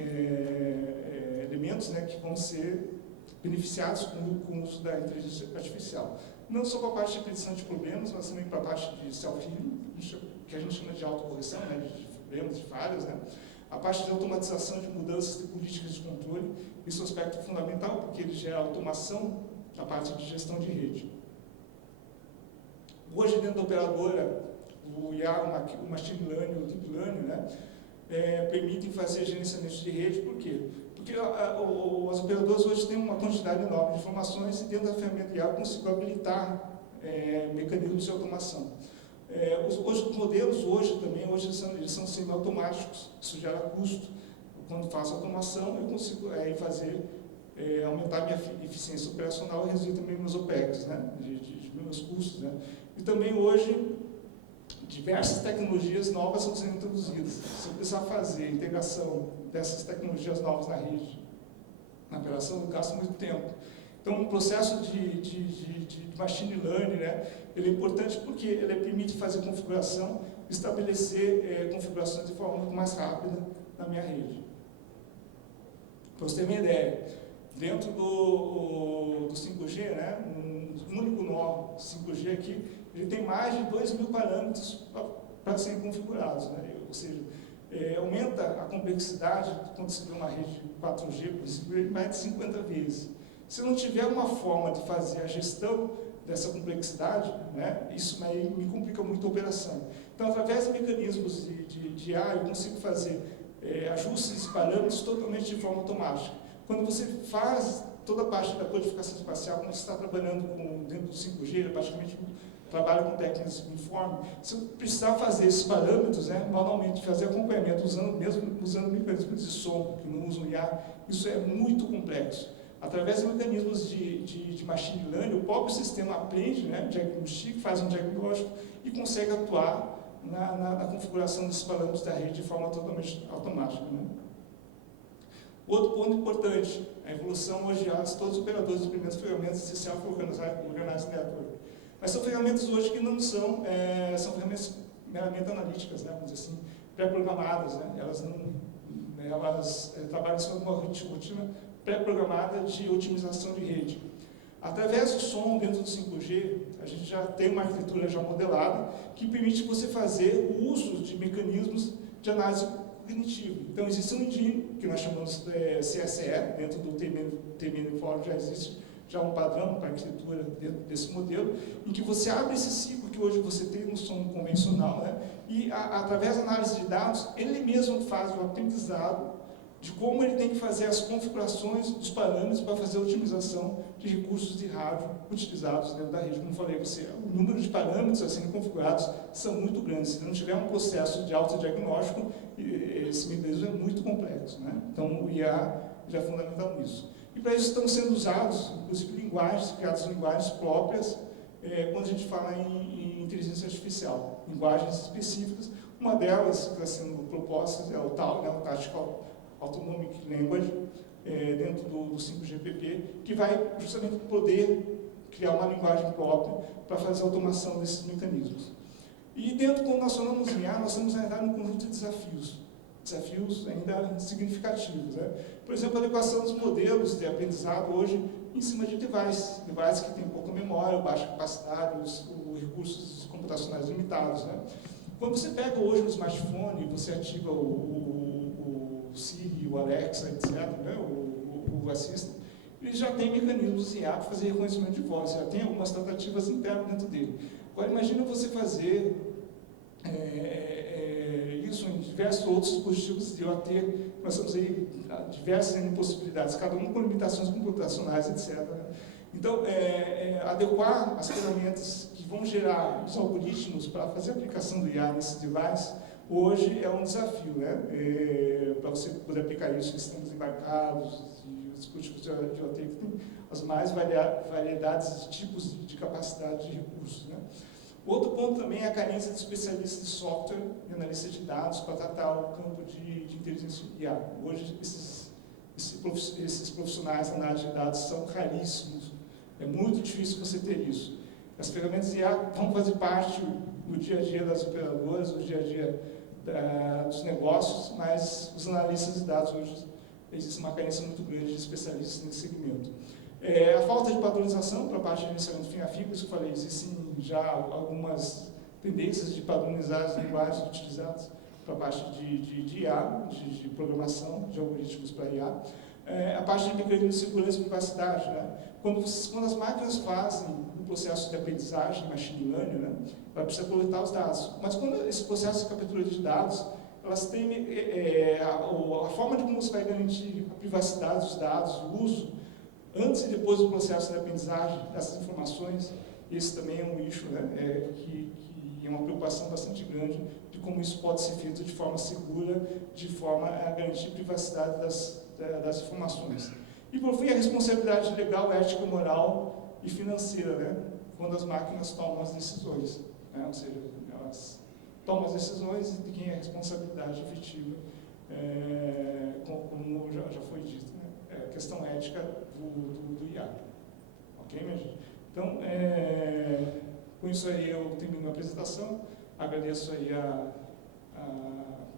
elementos, né, que vão ser beneficiados com o uso da inteligência artificial. Não só para a parte de predição de problemas, mas também para a parte de self-healing, que a gente chama de autocorreção, né, de problemas, de falhas, né? A parte de automatização de mudanças de políticas de controle, isso é um aspecto fundamental, porque ele gera automação na parte de gestão de rede. Hoje, dentro da operadora, o IA, o Machine Learning, o Deep Learning, né, permitem fazer gerenciamento de rede. Por quê? Porque as operadoras hoje têm uma quantidade enorme de informações e dentro da ferramenta IA eu consigo habilitar mecanismos de automação. Os modelos eles são semi-automáticos, isso gera custo. Quando faço automação, eu consigo aumentar minha eficiência operacional e reduzir também meus OPEX, né, de meus custos. Né. E também hoje, diversas tecnologias novas estão sendo introduzidas. Se eu precisar fazer a integração dessas tecnologias novas na rede, na operação, eu gasto muito tempo. Então, o processo de machine learning, né, ele é importante porque ele permite fazer configuração, estabelecer configurações de forma muito mais rápida na minha rede. Para você ter uma ideia, dentro do 5G, né, um único nó 5G aqui, ele tem mais de 2.000 parâmetros para serem configurados, né? Ou seja, aumenta a complexidade quando se vê uma rede 4G, por exemplo, mais de 50 vezes. Se não tiver uma forma de fazer a gestão dessa complexidade, né, isso aí me complica muito a operação. Então, através de mecanismos de IA, eu consigo fazer ajustes de parâmetros totalmente de forma automática. Quando você faz toda a parte da codificação espacial, quando você está trabalhando dentro do 5G, praticamente trabalha com técnicas uniformes, se eu precisar fazer esses parâmetros, né, manualmente, fazer acompanhamento, mesmo usando mecanismos de som, que não usam IA, isso é muito complexo. Através de mecanismos de machine learning, o próprio sistema aprende, né, diagnostica, faz um diagnóstico e consegue atuar na configuração desses parâmetros da rede de forma totalmente automática. Né. Outro ponto importante, a evolução hoje de todos os operadores implementam ferramentas essenciais para organizar network. Mas são ferramentas hoje que não são ferramentas meramente analíticas, né, vamos dizer assim, pré-programadas, né, elas não elas trabalham em cima de uma rotina pré-programada de otimização de rede. Através do som dentro do 5G, a gente já tem uma arquitetura já modelada que permite você fazer o uso de mecanismos de análise cognitiva. Então, existe um engine, que nós chamamos de CSE, dentro do TMN Forum já existe já um padrão para a arquitetura dentro desse modelo, em que você abre esse ciclo que hoje você tem no som convencional, né? E através da análise de dados, ele mesmo faz o aprendizado de como ele tem que fazer as configurações dos parâmetros para fazer a otimização de recursos de rádio utilizados dentro da rede. Como falei para você, o número de parâmetros a serem configurados são muito grandes. Se não tiver um processo de autodiagnóstico, esse mecanismo é muito complexo, né? Então, o IA já é fundamental nisso. E para isso estão sendo usados, inclusive, linguagens, criadas linguagens próprias, quando a gente fala em inteligência artificial, linguagens específicas. Uma delas que está sendo proposta é o TAL, né, o Tactical Autonomic Language, dentro do 5GPP, que vai justamente poder criar uma linguagem própria para fazer a automação desses mecanismos. E dentro, quando nós falamos em IA, nós estamos ainda num conjunto de desafios ainda significativos, né? Por exemplo, a adequação dos modelos de aprendizado hoje em cima de devices que têm pouca memória, baixa capacidade, os recursos computacionais limitados, né? Quando você pega hoje um smartphone e você ativa o Siri, o Alexa, etc., né? o Assistant, ele já tem mecanismos IA para fazer reconhecimento de voz, já tem algumas tratativas internas dentro dele. Agora, imagina você fazer isso em diversos outros dispositivos de IoT. Nós temos aí diversas possibilidades, cada um com limitações computacionais, etc. Então, adequar as ferramentas que vão gerar os algoritmos para fazer a aplicação do IA nesse device, hoje é um desafio, né? Para você poder aplicar isso em sistemas embarcados, dispositivos de IoT, que tem as mais variedades de tipos de capacidade de recursos, né? Outro ponto também é a carência de especialistas de software e analistas de dados para tratar o campo de inteligência IA. Hoje, esses profissionais de análise de dados são raríssimos. É muito difícil você ter isso. As ferramentas IA vão fazer parte do dia a dia das operadoras, do dia a dia dos negócios, mas os analistas de dados hoje, existe uma carência muito grande de especialistas nesse segmento. A falta de padronização para a parte de gerenciamento fim a fim, por isso que eu falei, existem já algumas tendências de padronizar as linguagens utilizadas para a parte de IA, de programação, de algoritmos para IA. A parte de mecanismos de segurança e privacidade, né? Quando as máquinas fazem o processo de aprendizagem, machine learning, né? Ela precisa coletar os dados. Mas quando esse processo de captura de dados, elas têm a forma de como você vai garantir a privacidade dos dados, o uso, antes e depois do processo de aprendizagem dessas informações. Esse também é um eixo, né, que é uma preocupação bastante grande de como isso pode ser feito de forma segura, de forma a garantir a privacidade das informações. E, por fim, a responsabilidade legal, ética, moral e financeira, né, quando as máquinas tomam as decisões, né, ou seja, elas tomam as decisões e de quem é a responsabilidade efetiva, como já foi dito, né, a questão ética do IA. Ok, minha gente? Então, com isso aí eu termino a apresentação, agradeço aí a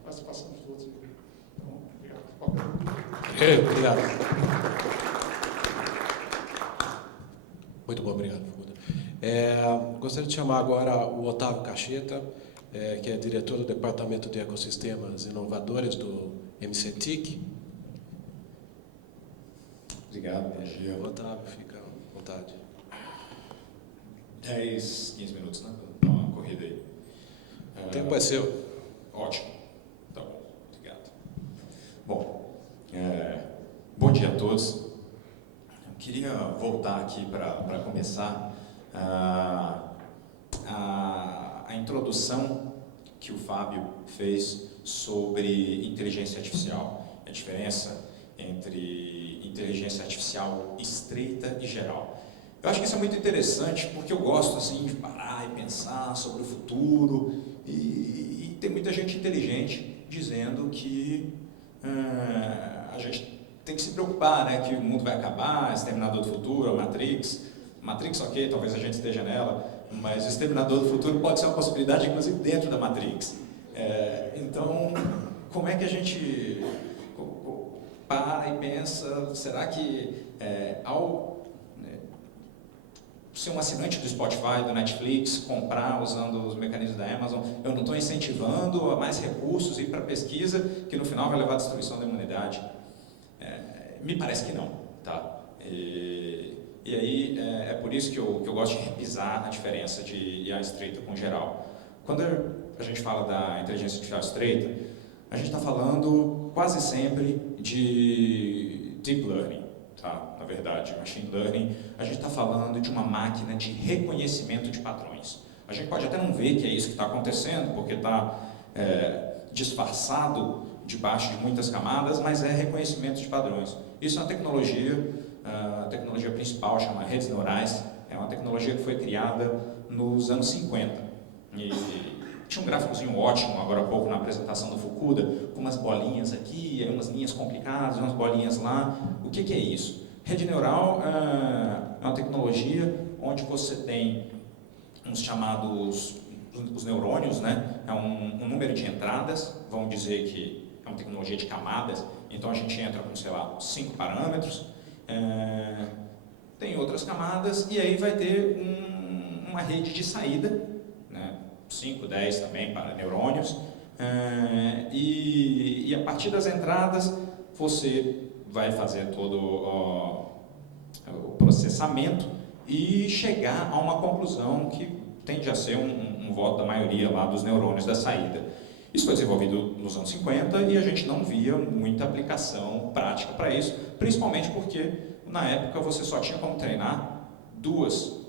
participação de todos. Então, obrigado. Obrigado. Muito bom, obrigado, Facundo. Gostaria de chamar agora o Otávio Cacheta, que é diretor do Departamento de Ecossistemas Inovadores do MCTIC. Obrigado, bom dia. Otávio, fica à vontade. 10, 15 minutos, né? Dá uma corrida aí. O tempo é seu. Ótimo. Tá bom, obrigado. Bom, bom dia a todos. Eu queria voltar aqui para começar a introdução que o Fábio fez sobre inteligência artificial. A diferença entre inteligência artificial estreita e geral. Eu acho que isso é muito interessante porque eu gosto assim de parar e pensar sobre o futuro e tem muita gente inteligente dizendo que a gente tem que se preocupar, né, que o mundo vai acabar, Exterminador do Futuro, a Matrix, ok, talvez a gente esteja nela, mas o Exterminador do Futuro pode ser uma possibilidade inclusive dentro da Matrix. Então, como é que a gente para e pensa, será que ao ser um assinante do Spotify, do Netflix, comprar usando os mecanismos da Amazon, eu não estou incentivando a mais recursos e ir para pesquisa, que no final vai levar à destruição da imunidade? Me parece que não, tá? E aí é por isso que eu gosto de revisar a diferença de IA estreita com geral. Quando a gente fala da inteligência artificial estreita, a gente está falando quase sempre de deep learning, tá? Na verdade, machine learning, a gente está falando de uma máquina de reconhecimento de padrões. A gente pode até não ver que é isso que está acontecendo, porque está disfarçado debaixo de muitas camadas, mas é reconhecimento de padrões. Isso é uma tecnologia, a tecnologia principal chama redes neurais, é uma tecnologia que foi criada nos anos 50. E tinha um gráficozinho ótimo, agora há pouco, na apresentação do Fukuda, com umas bolinhas aqui, umas linhas complicadas, umas bolinhas lá. O que é isso? Rede neural é uma tecnologia onde você tem uns chamados, os neurônios, né? É um número de entradas, vamos dizer que é uma tecnologia de camadas, então a gente entra com, sei lá, 5 parâmetros, tem outras camadas, e aí vai ter uma rede de saída, né? 5, 10 também para neurônios, e a partir das entradas você vai fazer todo o processamento e chegar a uma conclusão que tende a ser um voto da maioria lá dos neurônios da saída. Isso foi desenvolvido nos anos 50 e a gente não via muita aplicação prática para isso, principalmente porque na época você só tinha como treinar 2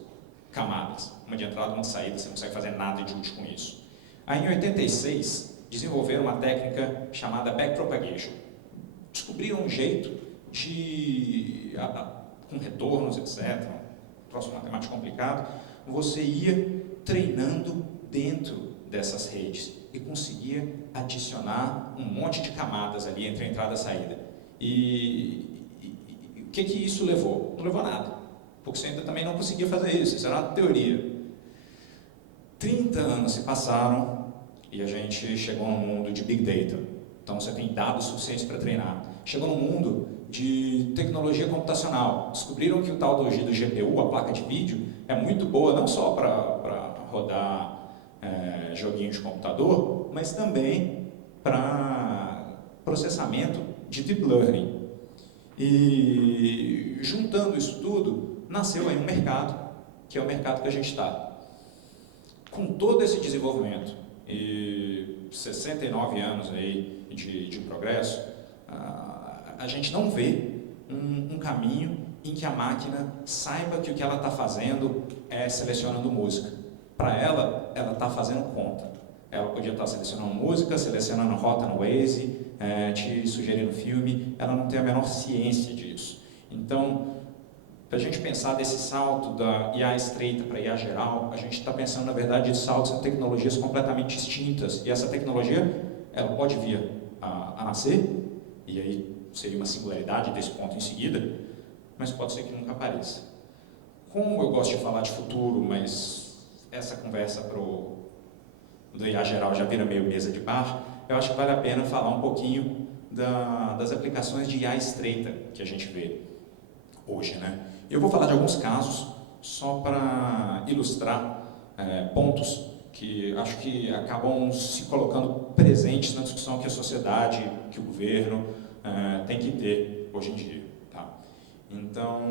camadas, uma de entrada e uma de saída, você não consegue fazer nada de útil com isso. Aí em 86 desenvolveram uma técnica chamada backpropagation. Descobriram um jeito de, com retornos, etc., um troço matemático complicado, você ia treinando dentro dessas redes e conseguia adicionar um monte de camadas ali entre a entrada e a saída. E o que isso levou? Não levou a nada, porque você ainda também não conseguia fazer isso era uma teoria. 30 anos se passaram e a gente chegou num mundo de Big Data. Então você tem dados suficientes para treinar. Chegou no mundo de tecnologia computacional. Descobriram que o tal do GPU, a placa de vídeo, é muito boa não só para rodar joguinho de computador, mas também para processamento de deep learning. E juntando isso tudo, nasceu aí um mercado, que é o mercado que a gente está. Com todo esse desenvolvimento e 69 anos aí de progresso, a gente não vê um caminho em que a máquina saiba que o que ela está fazendo é selecionando música. Para ela está fazendo conta. Ela podia estar selecionando música, selecionando rota no Waze, te sugerindo filme, ela não tem a menor ciência disso. Então, para a gente pensar desse salto da IA estreita para IA geral, a gente está pensando, na verdade, de saltos em tecnologias completamente distintas. E essa tecnologia, ela pode vir a nascer, e aí seria uma singularidade desse ponto em seguida, mas pode ser que nunca apareça. Como eu gosto de falar de futuro, mas essa conversa do IA geral já vira meio mesa de bar, eu acho que vale a pena falar um pouquinho das aplicações de IA estreita que a gente vê hoje, né? Eu vou falar de alguns casos só para ilustrar pontos que acho que acabam se colocando presentes na discussão que a sociedade, que o governo tem que ter hoje em dia, tá? Então,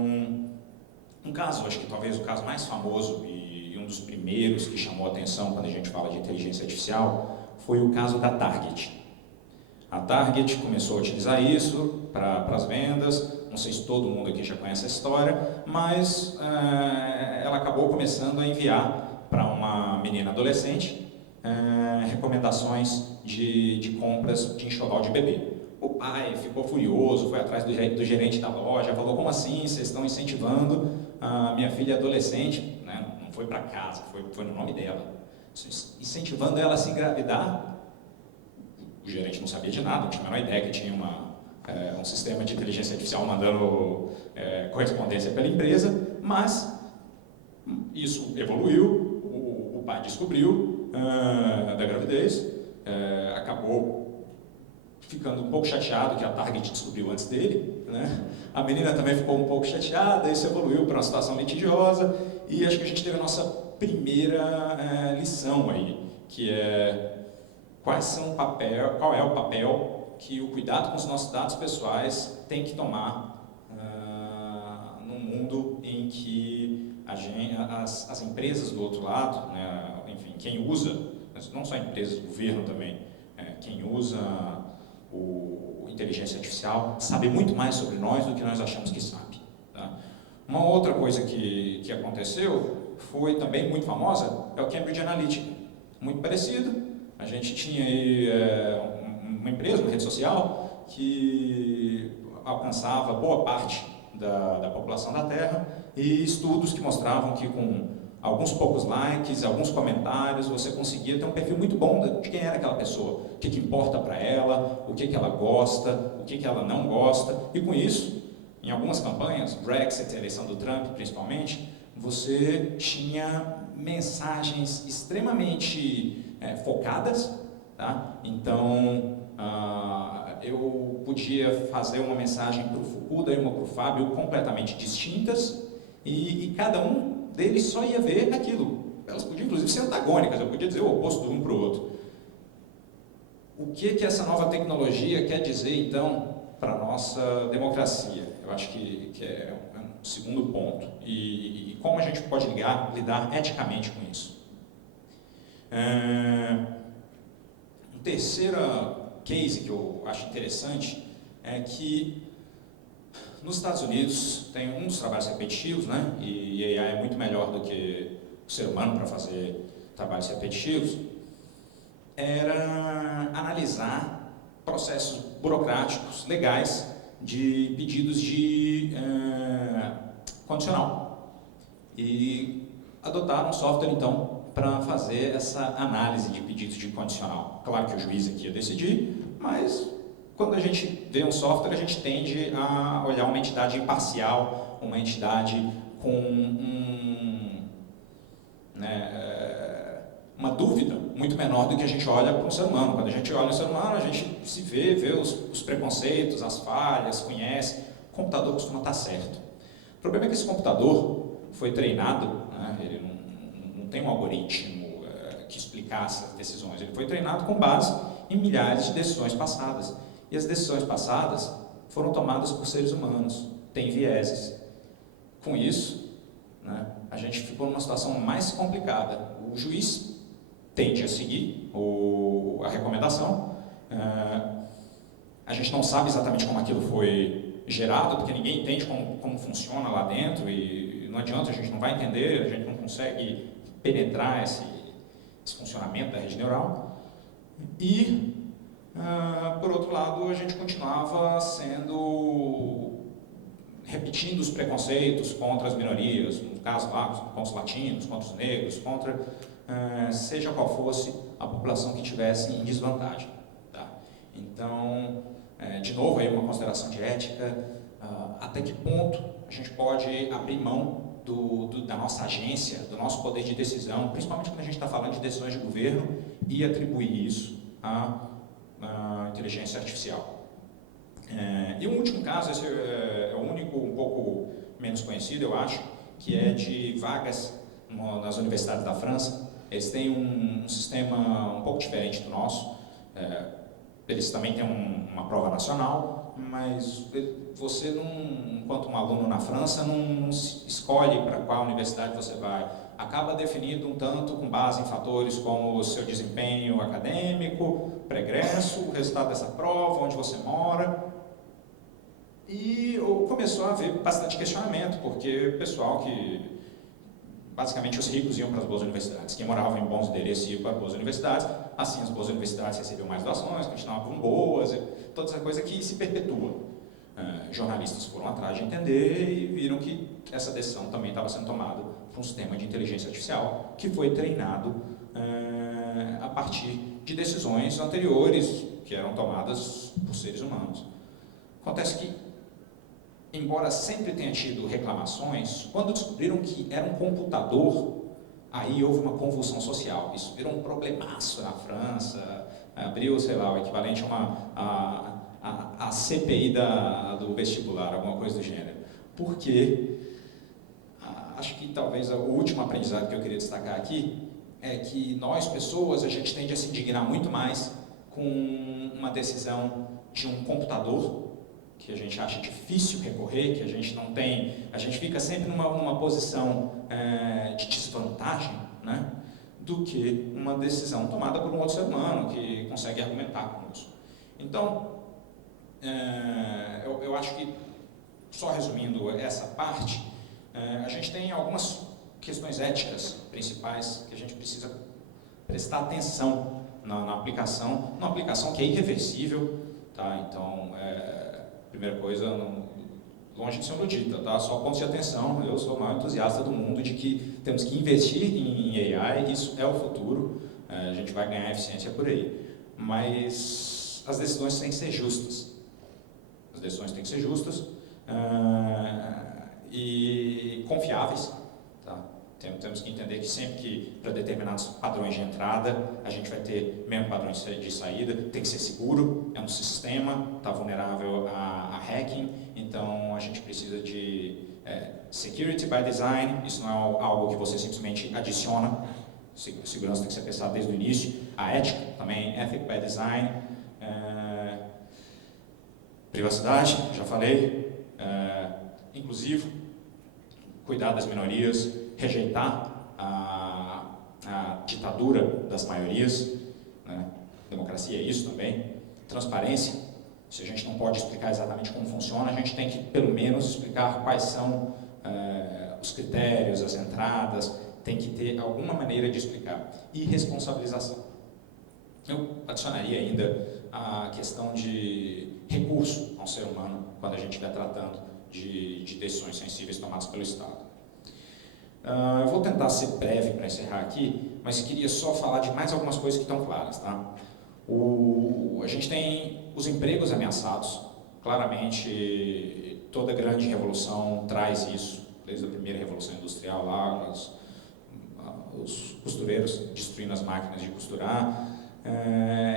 um caso, acho que talvez o caso mais famoso e um dos primeiros que chamou a atenção quando a gente fala de inteligência artificial foi o caso da Target. A Target começou a utilizar isso para as vendas, não sei se todo mundo aqui já conhece a história, mas ela acabou começando a enviar para uma menina adolescente recomendações de compras de enxoval de bebê. O pai ficou furioso, foi atrás do gerente da loja, falou: como assim, vocês estão incentivando a minha filha adolescente, né? Não foi para casa, foi no nome dela, incentivando ela a se engravidar. O gerente não sabia de nada, não tinha a menor ideia que tinha um sistema de inteligência artificial mandando correspondência pela empresa, mas isso evoluiu, o pai descobriu da gravidez, acabou ficando um pouco chateado que a Target descobriu antes dele, né? A menina também ficou um pouco chateada, isso evoluiu para uma situação litigiosa, e acho que a gente teve a nossa primeira lição aí, que é qual é o papel que o cuidado com os nossos dados pessoais tem que tomar num mundo em que as empresas do outro lado, né, enfim, quem usa, não só empresas, o governo também, quem usa o inteligência artificial sabe muito mais sobre nós do que nós achamos que sabe. Tá? Uma outra coisa que aconteceu foi também muito famosa, é o Cambridge Analytica. Muito parecido, a gente tinha aí uma empresa, uma rede social, que alcançava boa parte da população da Terra, e estudos que mostravam que com alguns poucos likes, alguns comentários, você conseguia ter um perfil muito bom de quem era aquela pessoa, o que importa para ela, o que ela gosta, o que ela não gosta, e com isso, em algumas campanhas, Brexit, a eleição do Trump principalmente, você tinha mensagens extremamente focadas, tá? Então, eu podia fazer uma mensagem para o Fukuda e uma para o Fábio completamente distintas, e cada um deles só ia ver aquilo. Elas podiam, inclusive, ser antagônicas, eu podia dizer o oposto de um para o outro. O que essa nova tecnologia quer dizer, então, para a nossa democracia? Eu acho que é um segundo ponto. E como a gente pode lidar eticamente com isso? Um terceiro case que eu acho interessante é que nos Estados Unidos tem um dos trabalhos repetitivos, né? E AI é muito melhor do que o ser humano para fazer trabalhos repetitivos, era analisar processos burocráticos legais de pedidos de condicional. E adotaram um software, então, para fazer essa análise de pedidos de condicional. Claro que o juiz aqui ia decidir, mas quando a gente vê um software, a gente tende a olhar uma entidade imparcial, uma entidade com uma dúvida muito menor do que a gente olha para um ser humano. Quando a gente olha o ser humano, a gente se vê os preconceitos, as falhas, conhece. O computador costuma estar certo. O problema é que esse computador foi treinado, né, ele não tem um algoritmo que explicasse as decisões. Ele foi treinado com base em milhares de decisões passadas. E as decisões passadas foram tomadas por seres humanos, têm vieses. Com isso, né, a gente ficou numa situação mais complicada. O juiz tende a seguir a recomendação. A gente não sabe exatamente como aquilo foi gerado, porque ninguém entende como funciona lá dentro, e não adianta, a gente não vai entender, a gente não consegue penetrar esse funcionamento da rede neural. E por outro lado, a gente continuava repetindo os preconceitos contra as minorias, no caso lá, contra os latinos, contra os negros, contra seja qual fosse a população que estivesse em desvantagem. Tá? Então, de novo, aí uma consideração de ética, até que ponto a gente pode abrir mão da nossa agência, do nosso poder de decisão, principalmente quando a gente está falando de decisões de governo, e atribuir isso à inteligência artificial. E um último caso, esse é o único um pouco menos conhecido, eu acho, que é de vagas nas universidades da França. Eles têm um sistema um pouco diferente do nosso. Eles também têm uma prova nacional, mas você, enquanto um aluno na França, não escolhe para qual universidade você vai. Acaba definido um tanto com base em fatores como o seu desempenho acadêmico, pregresso, o resultado dessa prova, onde você mora. E começou a haver bastante questionamento, porque o pessoal que... Basicamente, os ricos iam para as boas universidades. Quem morava em bons endereços ia para boas universidades. Assim, as boas universidades recebiam mais doações, continuavam boas, toda essa coisa que se perpetua. Jornalistas foram atrás de entender e viram que essa decisão também estava sendo tomada por um sistema de inteligência artificial que foi treinado a partir de decisões anteriores que eram tomadas por seres humanos. Acontece que, embora sempre tenha tido reclamações, quando descobriram que era um computador, aí houve uma convulsão social. Isso virou um problemaço na França, abriu, sei lá, o equivalente a CPI do vestibular, alguma coisa do gênero. Porque acho que talvez o último aprendizado que eu queria destacar aqui é que nós, pessoas, a gente tende a se indignar muito mais com uma decisão de um computador, que a gente acha difícil recorrer, que a gente não tem, a gente fica sempre numa posição de desvantagem, né, do que uma decisão tomada por um outro ser humano que consegue argumentar conosco. Então, eu acho que, só resumindo essa parte, a gente tem algumas questões éticas principais que a gente precisa prestar atenção na aplicação, uma aplicação que é irreversível, tá? Então, primeira coisa, longe de ser um ludita, tá? Só pontos de atenção, eu sou o maior entusiasta do mundo de que temos que investir em AI, isso é o futuro, a gente vai ganhar eficiência por aí, mas as decisões têm que ser justas, e confiáveis, tá? Temos que entender que sempre que, para determinados padrões de entrada, a gente vai ter mesmo padrões de saída, tem que ser seguro, é um sistema, está vulnerável a hacking, então a gente precisa de security by design, isso não é algo que você simplesmente adiciona, segurança tem que ser pensada desde o início, a ética também, ethic by design, privacidade, já falei, inclusivo, cuidar das minorias, rejeitar a ditadura das maiorias, né? Democracia é isso também, transparência, se a gente não pode explicar exatamente como funciona, a gente tem que pelo menos explicar quais são os critérios, as entradas, tem que ter alguma maneira de explicar. E responsabilização. Eu adicionaria ainda a questão de recurso ao ser humano quando a gente estiver tratando de decisões sensíveis tomadas pelo Estado. Eu vou tentar ser breve para encerrar aqui, mas queria só falar de mais algumas coisas que estão claras. Tá? A gente tem os empregos ameaçados, claramente toda grande revolução traz isso, desde a primeira revolução industrial lá, os costureiros destruindo as máquinas de costurar,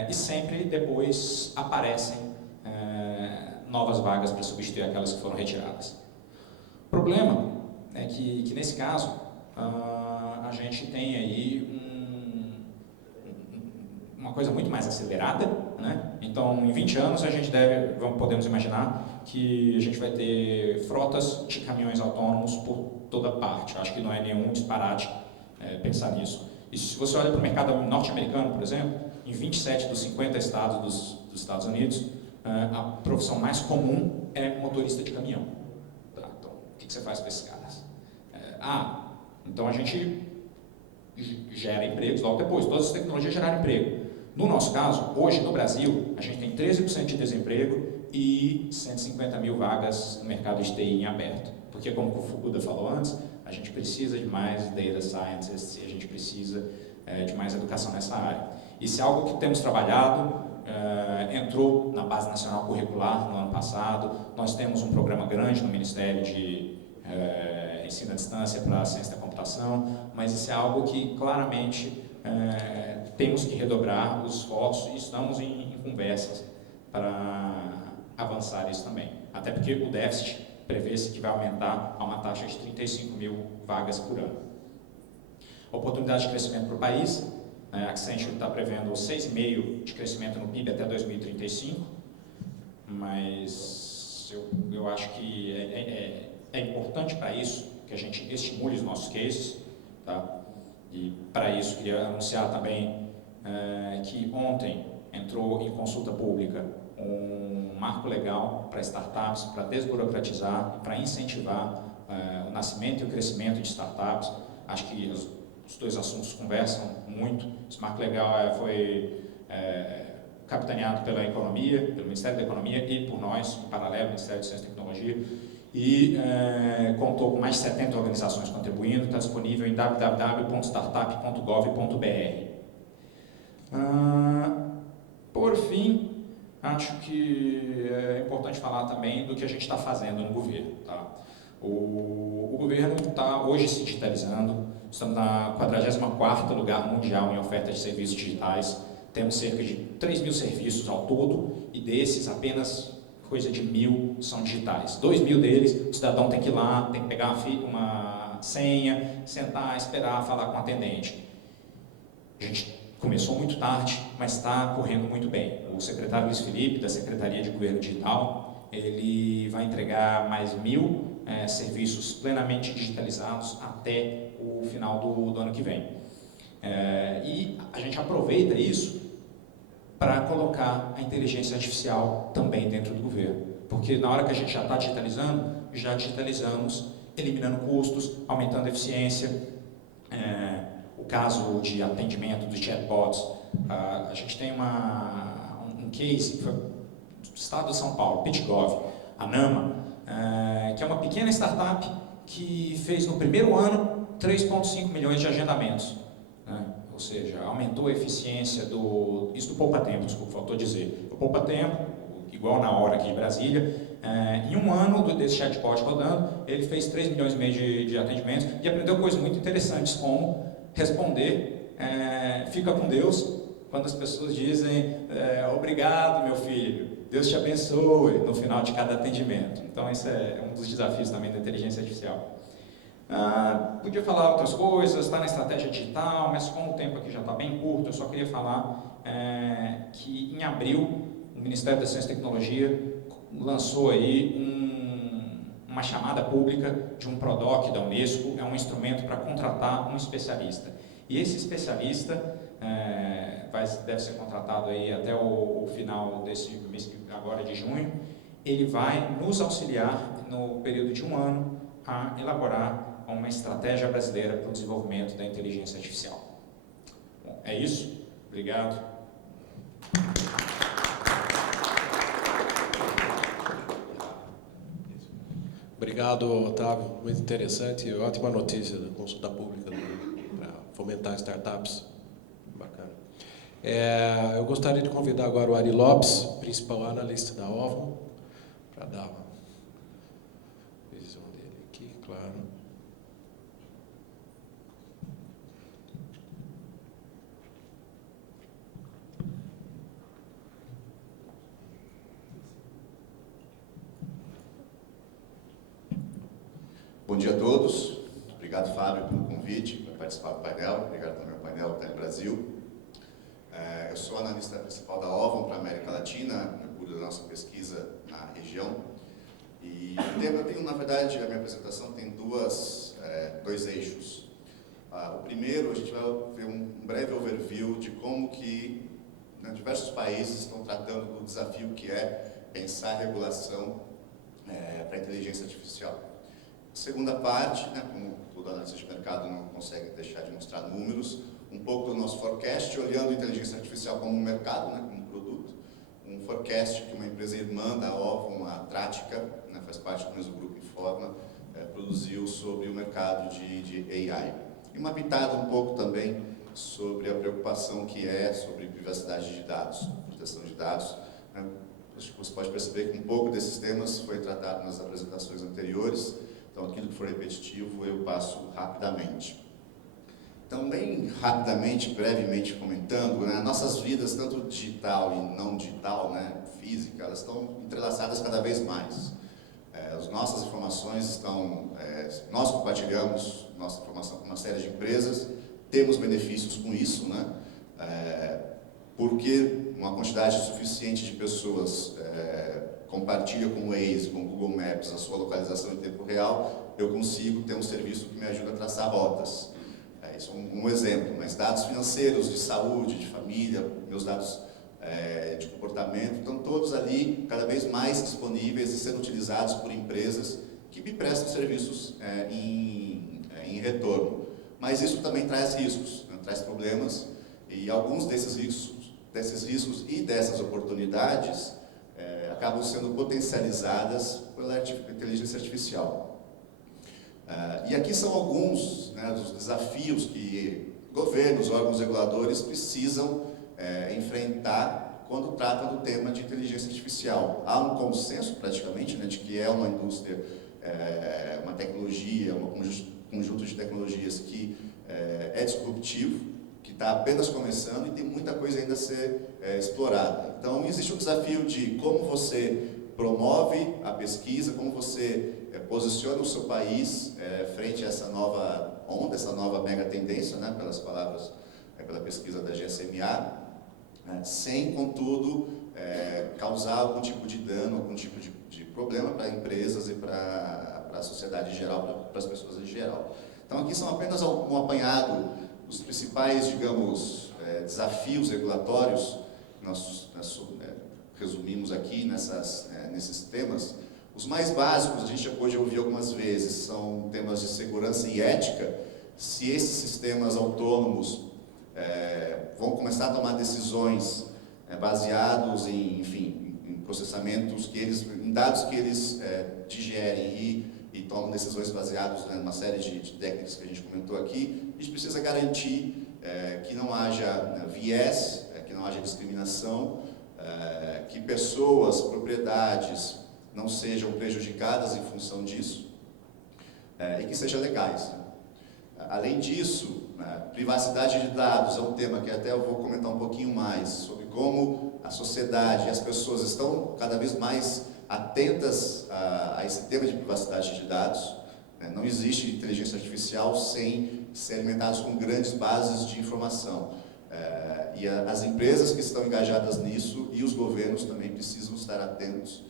e sempre depois aparecem novas vagas para substituir aquelas que foram retiradas. O problema é que nesse caso, a gente tem aí uma coisa muito mais acelerada, né? Então, em 20 anos, a gente podemos imaginar que a gente vai ter frotas de caminhões autônomos por toda parte. Acho que não é nenhum disparate pensar nisso. E se você olha para o mercado norte-americano, por exemplo, em 27 dos 50 estados dos Estados Unidos, a profissão mais comum é motorista de caminhão. Tá? Então, o que você faz com esses caras? Então a gente gera empregos logo depois. Todas as tecnologias geraram emprego. No nosso caso, hoje no Brasil, a gente tem 13% de desemprego e 150 mil vagas no mercado de TI em aberto. Porque, como o Fukuda falou antes, a gente precisa de mais data scientists e a gente precisa de mais educação nessa área. Isso é algo que temos trabalhado, entrou na Base Nacional Curricular no ano passado. Nós temos um programa grande no Ministério de Ensino à Distância para a Ciência da Computação, mas isso é algo que claramente temos que redobrar os esforços e estamos em conversas para avançar isso também. Até porque o déficit prevê-se que vai aumentar a uma taxa de 35 mil vagas por ano. Oportunidade de crescimento para o país, a Accenture está prevendo 6,5% de crescimento no PIB até 2035, mas eu acho que é importante para isso que a gente estimule os nossos cases, tá? E para isso queria anunciar também que ontem entrou em consulta pública um marco legal para startups, para desburocratizar, para incentivar o nascimento e o crescimento de startups. Acho que os dois assuntos conversam muito. Esse marco legal foi capitaneado pela economia, pelo Ministério da Economia e por nós, em paralelo, Ministério de Ciência e Tecnologia, e contou com mais de 70 organizações contribuindo. Está disponível em www.startup.gov.br. Por fim, acho que é importante falar também do que a gente está fazendo no governo. Tá? O governo está hoje se digitalizando, estamos na 44º lugar mundial em oferta de serviços digitais. temos cerca de 3.000 serviços ao todo, e desses apenas coisa de 1.000 são digitais. 2.000 deles, o cidadão tem que ir lá, tem que pegar uma senha, sentar, esperar, falar com o atendente. A gente começou muito tarde, mas está correndo muito bem. O secretário Luiz Felipe, da Secretaria de Governo Digital, ele vai entregar mais 1.000 serviços plenamente digitalizados até o final do ano que vem. E a gente aproveita isso para colocar a inteligência artificial também dentro do governo. Porque na hora que a gente já está digitalizando, já digitalizamos, eliminando custos, aumentando a eficiência. O caso de atendimento dos chatbots, a gente tem um case, foi do estado de São Paulo, PitGov, a Nama, que é uma pequena startup que fez no primeiro ano 3,5 milhões de agendamentos. Ou seja, aumentou a eficiência isso do poupa-tempo, desculpa, faltou dizer. O poupa-tempo, igual na hora aqui de Brasília, em um ano desse chatbot rodando, ele fez 3 milhões e meio de atendimentos e aprendeu coisas muito interessantes, como responder, fica com Deus, quando as pessoas dizem, obrigado meu filho, Deus te abençoe, no final de cada atendimento. Então esse é um dos desafios também da inteligência artificial. Podia falar outras coisas, está na estratégia digital, mas como o tempo aqui já está bem curto, eu só queria falar que em abril o Ministério da Ciência e Tecnologia lançou aí uma chamada pública de um PRODOC da Unesco, é um instrumento para contratar um especialista. E esse especialista deve ser contratado aí até o final desse mês, agora de junho. Ele vai nos auxiliar no período de um ano a elaborar uma estratégia brasileira para o desenvolvimento da inteligência artificial. Bom, é isso. Obrigado. Obrigado, Otávio. Muito interessante e ótima notícia da consulta pública para fomentar startups. Bacana. Eu gostaria de convidar agora o Ari Lopes, principal analista da OVO, para dar uma visão dele aqui, claro. Bom dia a todos. Obrigado, Fábio, pelo convite para participar do painel. Obrigado também ao painel que está no Brasil. Eu sou analista principal da OVO para a América Latina, eu cuido da nossa pesquisa na região. E eu tenho, na verdade, a minha apresentação tem dois eixos. O primeiro, a gente vai ver um breve overview de como que diversos países estão tratando do desafio que é pensar a regulação para a inteligência artificial. A segunda parte, como todo analista de mercado não consegue deixar de mostrar números, um pouco do nosso forecast, olhando a inteligência artificial como um mercado, como um produto, um forecast que uma empresa irmã da OVO, uma Trática, faz parte do mesmo grupo Informa, produziu sobre o mercado de AI. E uma pitada um pouco também sobre a preocupação que é sobre privacidade de dados, proteção de dados. Acho que você pode perceber que um pouco desses temas foi tratado nas apresentações anteriores, então aquilo que for repetitivo eu passo rapidamente. Então, bem rapidamente, brevemente comentando, nossas vidas, tanto digital e não digital, física, elas estão entrelaçadas cada vez mais. As nossas informações estão, nós compartilhamos nossa informação com uma série de empresas, temos benefícios com isso, porque uma quantidade suficiente de pessoas compartilha com o Waze, com o Google Maps a sua localização em tempo real, eu consigo ter um serviço que me ajuda a traçar rotas. Isso é um exemplo, mas dados financeiros, de saúde, de família, meus dados de comportamento, estão todos ali cada vez mais disponíveis e sendo utilizados por empresas que me prestam serviços em retorno. Mas isso também traz riscos, traz problemas, e alguns desses riscos e dessas oportunidades acabam sendo potencializadas pela inteligência artificial. E aqui são alguns dos desafios que governos, órgãos reguladores precisam enfrentar quando tratam do tema de inteligência artificial. Há um consenso, praticamente, de que é uma indústria, uma tecnologia, um conjunto de tecnologias que é disruptivo, que está apenas começando e tem muita coisa ainda a ser explorada. Então, existe um desafio de como você promove a pesquisa, como você posiciona o seu país frente a essa nova onda, essa nova mega tendência, né, pelas palavras, pela pesquisa da GSMA, né, sem, contudo, causar algum tipo de dano, algum tipo de problema para empresas e para a sociedade em geral, para as pessoas em geral. Então, aqui são apenas um apanhado dos principais, digamos, desafios regulatórios que nós resumimos aqui nesses temas. Os mais básicos, a gente já pôde ouvir algumas vezes, são temas de segurança e ética. Se esses sistemas autônomos vão começar a tomar decisões baseados em processamentos em dados que eles digerem e tomam decisões baseadas numa série de técnicas que a gente comentou aqui, a gente precisa garantir que não haja viés, que não haja discriminação, que pessoas, propriedades não sejam prejudicadas em função disso e que sejam legais. Além disso, privacidade de dados é um tema que até eu vou comentar um pouquinho mais sobre como a sociedade e as pessoas estão cada vez mais atentas a esse tema de privacidade de dados. Não existe inteligência artificial sem ser alimentados com grandes bases de informação. E as empresas que estão engajadas nisso e os governos também precisam estar atentos,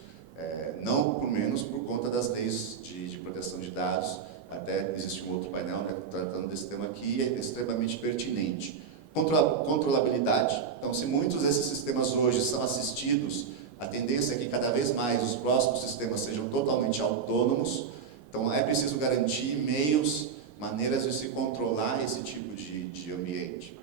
não por menos por conta das leis de proteção de dados. Até existe um outro painel, né, tratando desse tema aqui, é extremamente pertinente. Controlabilidade. Então, se muitos desses sistemas hoje são assistidos, a tendência é que cada vez mais os próximos sistemas sejam totalmente autônomos. Então, é preciso garantir meios, maneiras de se controlar esse tipo de ambiente.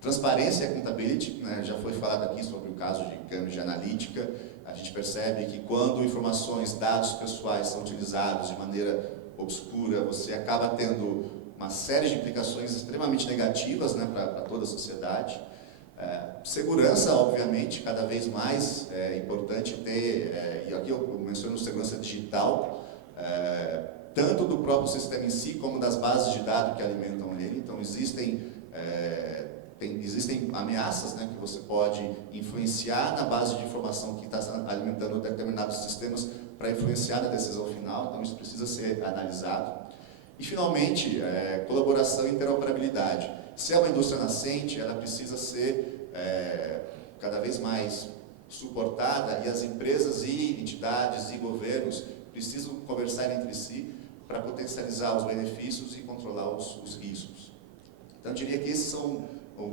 Transparência e accountability, né, já foi falado aqui sobre o caso de Cambridge Analytica. A gente percebe que quando informações, dados pessoais são utilizados de maneira obscura, você acaba tendo uma série de implicações extremamente negativas, né, para toda a sociedade. Segurança, obviamente, cada vez mais é importante ter, e aqui eu menciono segurança digital, tanto do próprio sistema em si, como das bases de dados que alimentam ele. Então, existem ameaças, né, que você pode influenciar na base de informação que está alimentando determinados sistemas para influenciar na decisão final. Então, isso precisa ser analisado. E, finalmente, colaboração e interoperabilidade. Se é uma indústria nascente, ela precisa ser cada vez mais suportada, e as empresas e entidades e governos precisam conversar entre si para potencializar os benefícios e controlar os riscos. Então, eu diria que esses são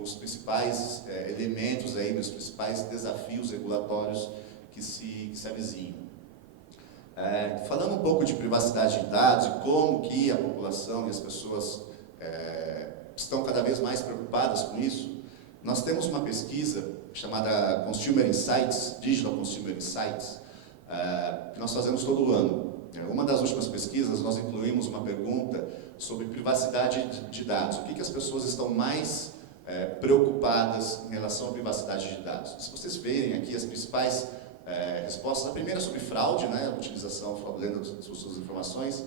os principais elementos aí, os principais desafios regulatórios que se avizinham. Falando um pouco de privacidade de dados e como que a população e as pessoas estão cada vez mais preocupadas com isso, nós temos uma pesquisa chamada Consumer Insights, Digital Consumer Insights, que nós fazemos todo ano. Uma das últimas pesquisas, nós incluímos uma pergunta sobre privacidade de dados. O que as pessoas estão mais preocupadas em relação à privacidade de dados? Se vocês verem aqui as principais respostas, a primeira é sobre fraude, né, a utilização fraudulenta das suas informações,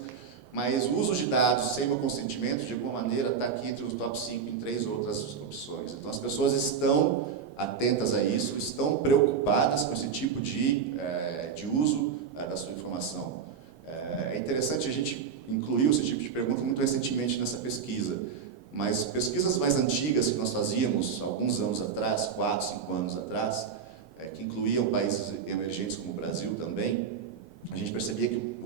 mas o uso de dados sem meu consentimento, de alguma maneira, está aqui entre os top 5 em 3 outras opções. Então, as pessoas estão atentas a isso, estão preocupadas com esse tipo de uso da sua informação. É interessante a gente incluir esse tipo de pergunta muito recentemente nessa pesquisa, mas pesquisas mais antigas que nós fazíamos alguns anos atrás, 4, 5 anos atrás, que incluíam países emergentes como o Brasil também, a gente percebia que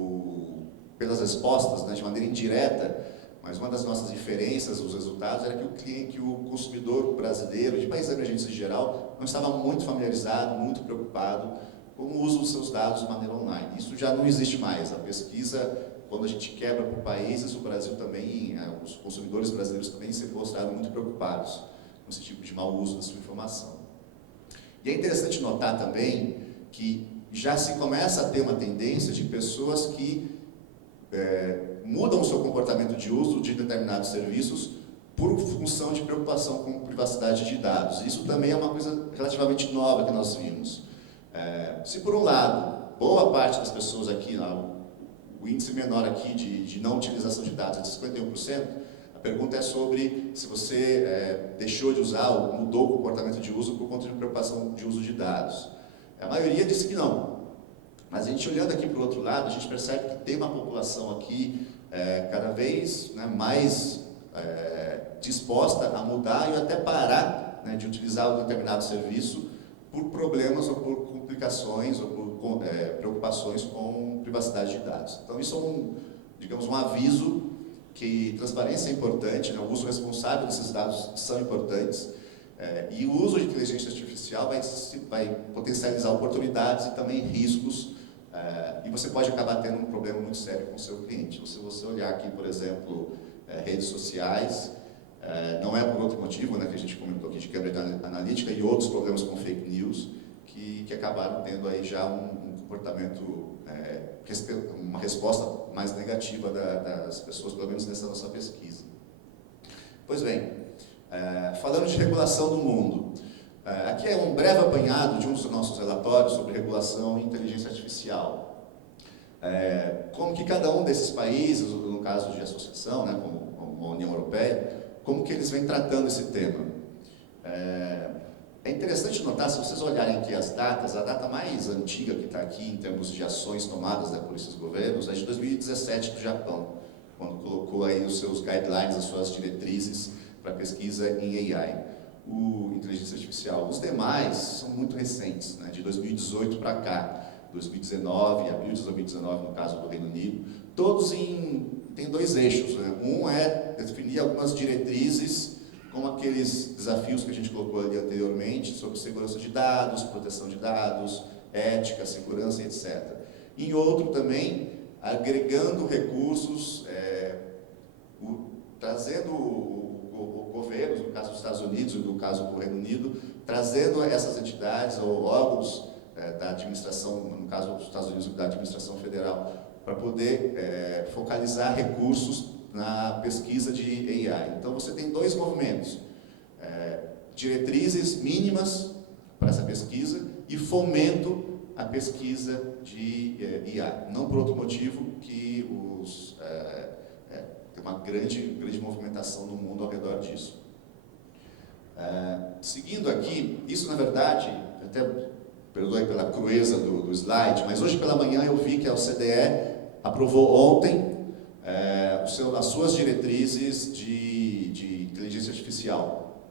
pelas respostas, né, de maneira indireta, mas uma das nossas diferenças, os resultados, era que o consumidor brasileiro, de países emergentes em geral, não estava muito familiarizado, muito preocupado com o uso dos seus dados de maneira online. Isso já não existe mais. A pesquisa, quando a gente quebra por países, o Brasil também, os consumidores brasileiros também se mostraram muito preocupados com esse tipo de mau uso da sua informação. E é interessante notar também que já se começa a ter uma tendência de pessoas que mudam o seu comportamento de uso de determinados serviços por função de preocupação com privacidade de dados. Isso também é uma coisa relativamente nova que nós vimos. Se por um lado, boa parte das pessoas aqui, o índice menor aqui de não utilização de dados é de 51%, pergunta é sobre se você deixou de usar ou mudou o comportamento de uso por conta de preocupação de uso de dados. A maioria disse que não. Mas a gente olhando aqui para o outro lado, a gente percebe que tem uma população aqui cada vez, né, mais disposta a mudar e até parar, né, de utilizar um determinado serviço por problemas ou por complicações ou por preocupações com privacidade de dados. Então isso é digamos, um aviso que transparência é importante, né, o uso responsável desses dados são importantes, e o uso de inteligência artificial vai potencializar oportunidades e também riscos, e você pode acabar tendo um problema muito sério com o seu cliente. Se você olhar aqui, por exemplo, redes sociais, não é por outro motivo, né, que a gente comentou aqui de Cambridge Analytica e outros problemas com fake news, que acabaram tendo aí já um comportamento, uma resposta mais negativa das pessoas, pelo menos nessa nossa pesquisa. Pois bem, falando de regulação do mundo, aqui é um breve apanhado de um dos nossos relatórios sobre regulação e inteligência artificial. Como que cada um desses países, no caso de associação, né, como a União Europeia, como que eles vêm tratando esse tema. É interessante notar, se vocês olharem aqui as datas, a data mais antiga que está aqui em termos de ações tomadas, né, por esses governos é de 2017 do Japão, quando colocou aí os seus guidelines, as suas diretrizes para pesquisa em AI, inteligência artificial. Os demais são muito recentes, né, de 2018 para cá, 2019, abril de 2019 no caso do Reino Unido, todos tem dois eixos, né? Um é definir algumas diretrizes, como aqueles desafios que a gente colocou ali anteriormente, sobre segurança de dados, proteção de dados, ética, segurança, etc. Em outro também, agregando recursos, trazendo o governo, no caso dos Estados Unidos e no caso do Reino Unido, trazendo essas entidades ou órgãos da administração, no caso dos Estados Unidos, da administração federal, para poder focalizar recursos na pesquisa de AI. Então, você tem dois movimentos, diretrizes mínimas para essa pesquisa e fomento à pesquisa de IA. Não por outro motivo que tem uma grande movimentação no mundo ao redor disso. Seguindo aqui, isso na verdade, até perdoe pela crueza do slide, mas hoje pela manhã eu vi que a OCDE aprovou ontem as suas diretrizes de inteligência artificial.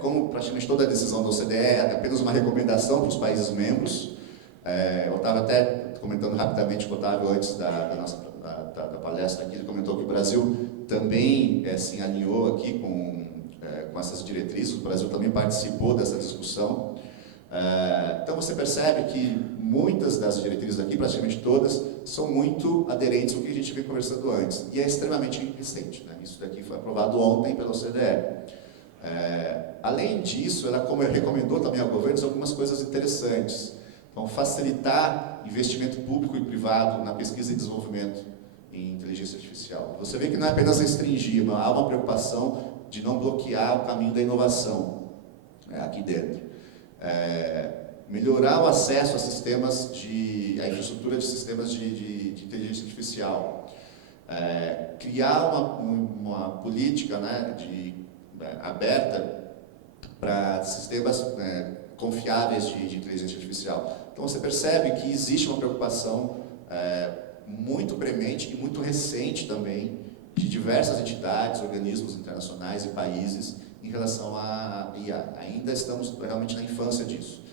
Como praticamente toda a decisão da OCDE é apenas uma recomendação para os países membros, eu estava até comentando rapidamente com o Otávio antes da palestra aqui, ele comentou que o Brasil também se alinhou aqui com essas diretrizes, o Brasil também participou dessa discussão. Então você percebe que muitas das diretrizes aqui, praticamente todas, são muito aderentes ao que a gente vem conversando antes. E é extremamente recente, né? Isso daqui foi aprovado ontem pela OCDE. Além disso, ela recomendou também ao governo algumas coisas interessantes. Então, facilitar investimento público e privado na pesquisa e desenvolvimento em inteligência artificial. Você vê que não é apenas restringir, mas há uma preocupação de não bloquear o caminho da inovação aqui dentro. Melhorar o acesso a sistemas a infraestrutura de sistemas de inteligência artificial, criar uma política, né, aberta para sistemas confiáveis de inteligência artificial. Então você percebe que existe uma preocupação muito premente e muito recente também de diversas entidades, organismos internacionais e países em relação à IA. Ainda estamos realmente na infância disso.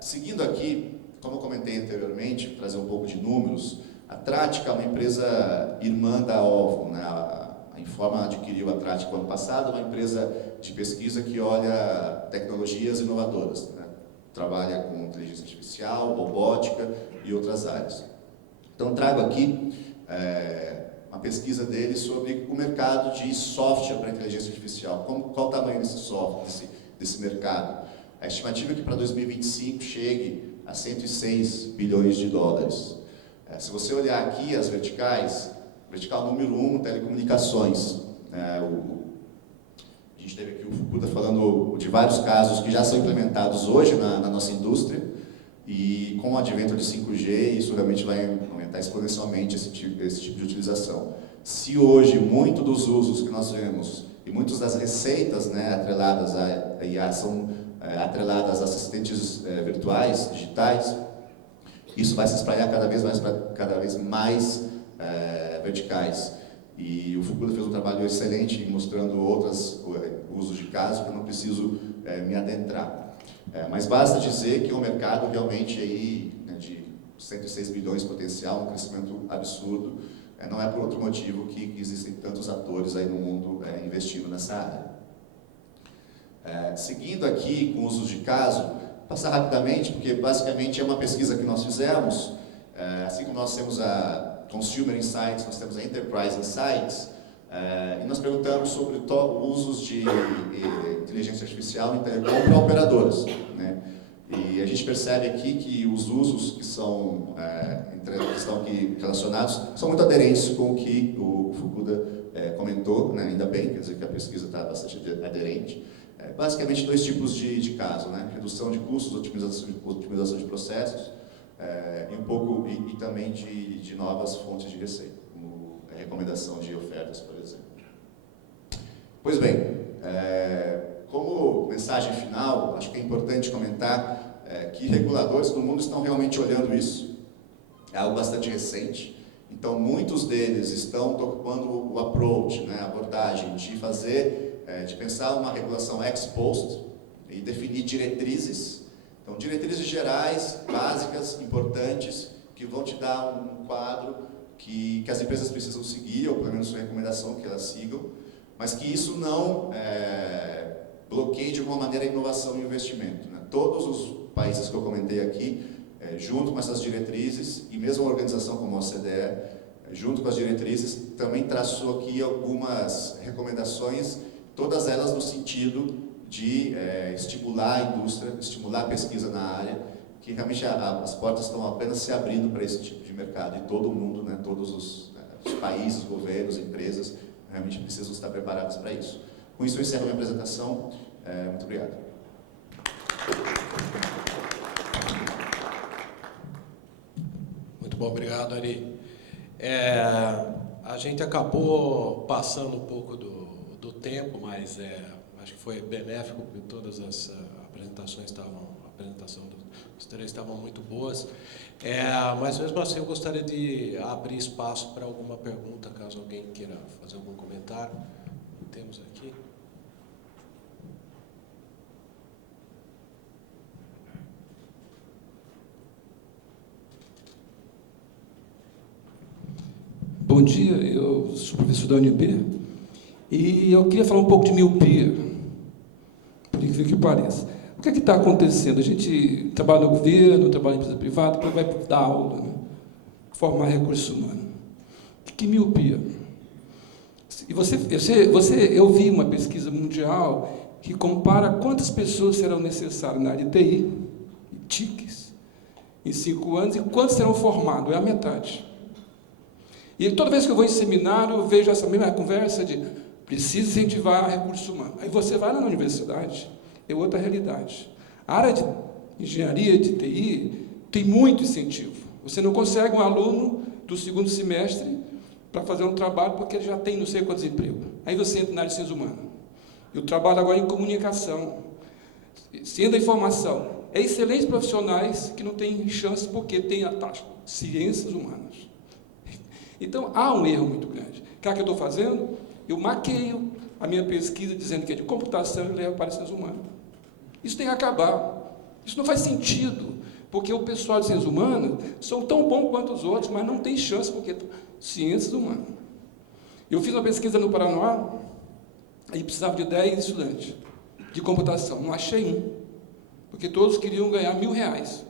Seguindo aqui, como eu comentei anteriormente, trazer um pouco de números, a Trática é uma empresa irmã da OVO, né? A Informa adquiriu a Trática no ano passado, uma empresa de pesquisa que olha tecnologias inovadoras, né? Trabalha com inteligência artificial, robótica e outras áreas. Então trago aqui uma pesquisa dele sobre o mercado de software para inteligência artificial, qual o tamanho desse mercado. A estimativa é que para 2025 chegue a 106 bilhões de dólares. Se você olhar aqui as verticais, vertical número 1, telecomunicações. A gente teve aqui o Fukuda falando de vários casos que já são implementados hoje na nossa indústria, e com o advento de 5G, isso realmente vai aumentar exponencialmente esse tipo de utilização. Se hoje muito dos usos que nós vemos e muitas das receitas, né, atreladas à IA são atreladas a assistentes virtuais, digitais, isso vai se espalhar cada vez mais para cada vez mais verticais. E o Fukuda fez um trabalho excelente mostrando outros usos de caso que eu não preciso me adentrar. Mas basta dizer que o mercado realmente aí, né, de 106 bilhões potencial, um crescimento absurdo, não é por outro motivo que existem tantos atores aí no mundo investindo nessa área. Seguindo aqui com usos de caso, passar rapidamente, porque basicamente é uma pesquisa que nós fizemos, assim como nós temos a Consumer Insights, nós temos a Enterprise Insights, e nós perguntamos sobre usos de inteligência artificial em telecom para operadoras, né? E a gente percebe aqui que os usos que estão aqui relacionados são muito aderentes com o que o Fukuda comentou, né? Ainda bem, quer dizer que a pesquisa está bastante aderente. Basicamente, dois tipos de caso, né? Redução de custos, otimização de processos, e também de novas fontes de receita, como a recomendação de ofertas, por exemplo. Pois bem, como mensagem final, acho que é importante comentar que reguladores no mundo estão realmente olhando isso. É algo bastante recente, então muitos deles estão ocupando o approach, né, a abordagem de pensar uma regulação ex post e definir diretrizes. Então, diretrizes gerais, básicas, importantes, que vão te dar um quadro que as empresas precisam seguir, ou pelo menos uma recomendação que elas sigam, mas que isso não bloqueie de alguma maneira a inovação e o investimento, né? Todos os países que eu comentei aqui, junto com essas diretrizes, e mesmo a organização como a OCDE, junto com as diretrizes, também traçou aqui algumas recomendações, todas elas no sentido de estimular a indústria, estimular a pesquisa na área, que realmente as portas estão apenas se abrindo para esse tipo de mercado, e todo mundo, né, todos os países, governos, empresas, realmente precisam estar preparados para isso. Com isso, eu encerro a minha apresentação. Muito obrigado. Muito bom, obrigado, Ari. A gente acabou passando um pouco do tempo, mas acho que foi benéfico, porque todas as apresentações os três estavam muito boas. Mas mesmo assim eu gostaria de abrir espaço para alguma pergunta, caso alguém queira fazer algum comentário. Temos aqui. Bom dia, eu sou professor da UNB e eu queria falar um pouco de miopia, por incrível que pareça. O que é que está acontecendo? A gente trabalha no governo, trabalha em empresa privada, depois vai dar aula, né? Formar recurso humano. Que miopia? E eu vi uma pesquisa mundial que compara quantas pessoas serão necessárias na área de TI, TICs, em 5 anos, e quantos serão formados, é a metade. E toda vez que eu vou em seminário, eu vejo essa mesma conversa de precisa incentivar recurso humano. Aí você vai lá na universidade, é outra realidade. A área de engenharia, de TI, tem muito incentivo. Você não consegue um aluno do 2º semestre para fazer um trabalho porque ele já tem não sei quantos empregos. Aí você entra na área de ciência humana. Eu trabalho agora em comunicação, ciência da informação. É excelentes profissionais que não têm chance porque tem a taxa ciências humanas. Então, há um erro muito grande. O que é que eu estou fazendo? Eu maqueio a minha pesquisa dizendo que é de computação e levo para a ciência humana. Isso tem que acabar. Isso não faz sentido, porque o pessoal de ciências humanas são tão bons quanto os outros, mas não tem chance, porque ciências humanas. Eu fiz uma pesquisa no Paraná, aí precisava de 10 estudantes de computação. Não achei um, porque todos queriam ganhar R$1.000.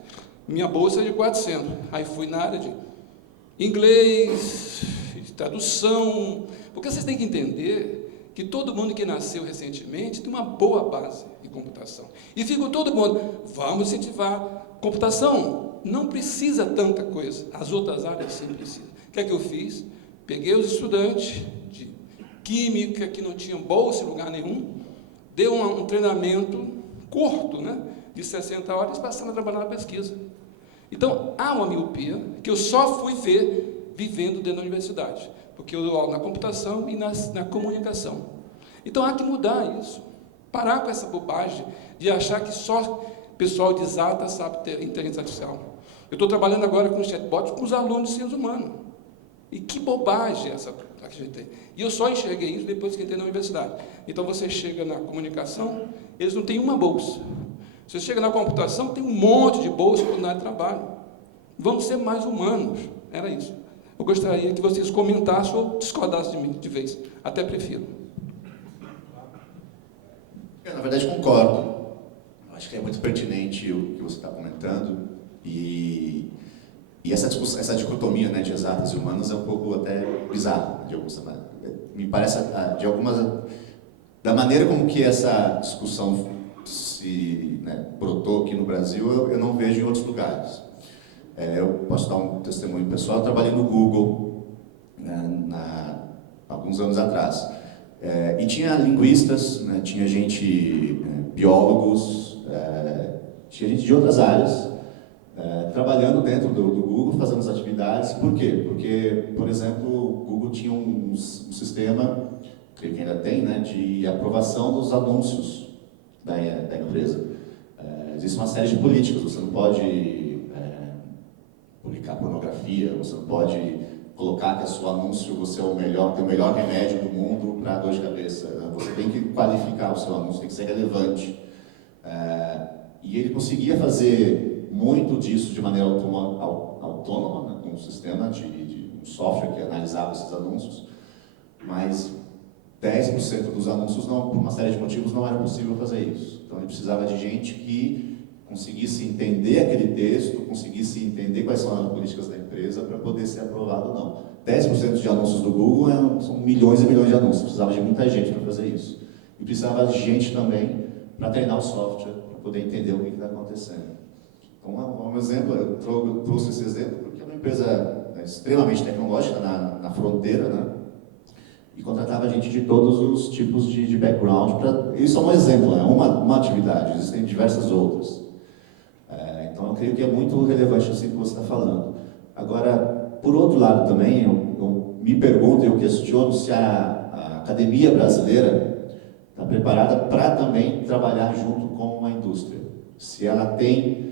Minha bolsa é de 400. Aí fui na área de inglês, tradução, porque vocês têm que entender que todo mundo que nasceu recentemente tem uma boa base de computação. E fica todo mundo, vamos incentivar computação. Não precisa tanta coisa, as outras áreas sim precisam. O que é que eu fiz? Peguei os estudantes de química que não tinham bolsa em lugar nenhum, dei um treinamento curto, né, de 60 horas, passando a trabalhar na pesquisa. Então, há uma miopia que eu só fui ver vivendo dentro da universidade. porque eu dou aula na computação e na comunicação. Então há que mudar isso, parar com essa bobagem de achar que só pessoal de exata sabe ter inteligência artificial. Eu estou trabalhando agora com chatbot com os alunos de ciência humana. E que bobagem essa que a gente tem. E eu só enxerguei isso depois que entrei na universidade. Então você chega na comunicação, eles não têm uma bolsa. Você chega na computação, tem um monte de bolsa para o área de trabalho. Vamos ser mais humanos. Era isso. Eu gostaria que vocês comentassem ou discordassem de mim de vez. Até prefiro. Eu, na verdade, concordo. Acho que é muito pertinente o que você está comentando. E essa discussão, essa dicotomia, né, de exatas e humanas é um pouco até bizarra, de algumas maneiras. Me parece, da maneira como que essa discussão se, né, brotou aqui no Brasil, eu não vejo em outros lugares. Eu posso dar um testemunho pessoal. Eu trabalhei no Google, né, alguns anos atrás. E tinha linguistas, né, tinha gente, biólogos, tinha gente de outras áreas, trabalhando dentro do Google, fazendo as atividades. Por quê? Porque, por exemplo, o Google tinha um sistema, creio que ainda tem, né, de aprovação dos anúncios da empresa. Existe uma série de políticas. Você não pode publicar pornografia, você não pode colocar que o seu anúncio você é o melhor, tem o melhor remédio do mundo para dor de cabeça, né? Você tem que qualificar o seu anúncio, tem que ser relevante. E ele conseguia fazer muito disso de maneira autônoma, né, com um sistema de um software que analisava esses anúncios, mas 10% dos anúncios, não, por uma série de motivos, não era possível fazer isso. Então ele precisava de gente que conseguisse entender aquele texto, conseguisse entender quais são as políticas da empresa para poder ser aprovado ou não. 10% de anúncios do Google são milhões e milhões de anúncios, precisava de muita gente para fazer isso. E precisava de gente também para treinar o software, para poder entender o que está acontecendo. Então, um exemplo, eu trouxe esse exemplo porque é uma empresa extremamente tecnológica na fronteira, né? E contratava gente de todos os tipos de background. Isso é um exemplo, é uma atividade, existem diversas outras. Então, eu creio que é muito relevante assim que você está falando. Agora, por outro lado também, eu me pergunto e eu questiono se a academia brasileira está preparada para também trabalhar junto com a indústria. Se ela tem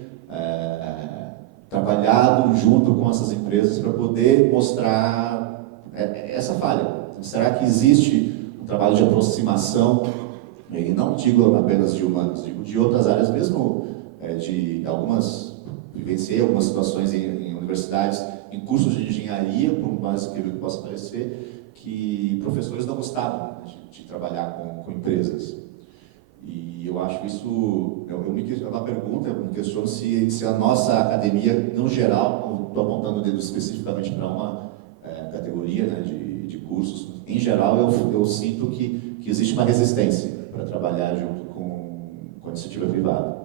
trabalhado junto com essas empresas para poder mostrar essa falha. Será que existe um trabalho de aproximação, e não digo apenas de humanos, digo de outras áreas mesmo, vivenciei algumas situações em universidades, em cursos de engenharia, por mais incrível que possa parecer, que professores não gostavam de trabalhar com empresas. E eu acho isso, é uma pergunta, eu me questiono se a nossa academia, no geral, não estou apontando o dedo especificamente para uma categoria, né, de cursos, em geral eu sinto que existe uma resistência para trabalhar junto com a iniciativa privada.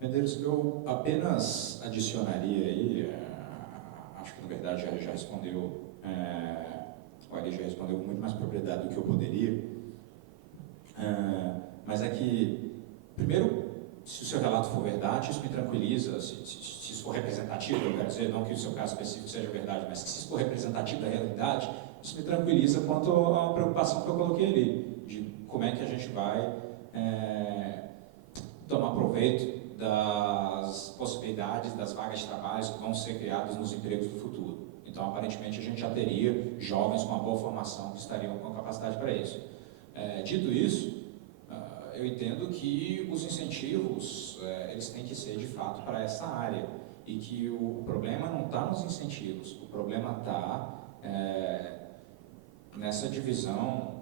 Medeiros, eu apenas adicionaria aí, acho que na verdade já respondeu, o Ari já respondeu com muito mais propriedade do que eu poderia, mas é que, primeiro, se o seu relato for verdade, isso me tranquiliza, se isso for representativo, eu quero dizer, não que o seu caso específico seja verdade, mas se isso for representativo da realidade, isso me tranquiliza quanto à preocupação que eu coloquei ali, de como é que a gente vai tomar proveito das possibilidades das vagas de trabalho que vão ser criadas nos empregos do futuro. Então, aparentemente, a gente já teria jovens com uma boa formação que estariam com capacidade para isso. Dito isso, eu entendo que os incentivos, eles têm que ser, de fato, para essa área. E que o problema não está nos incentivos, o problema está nessa divisão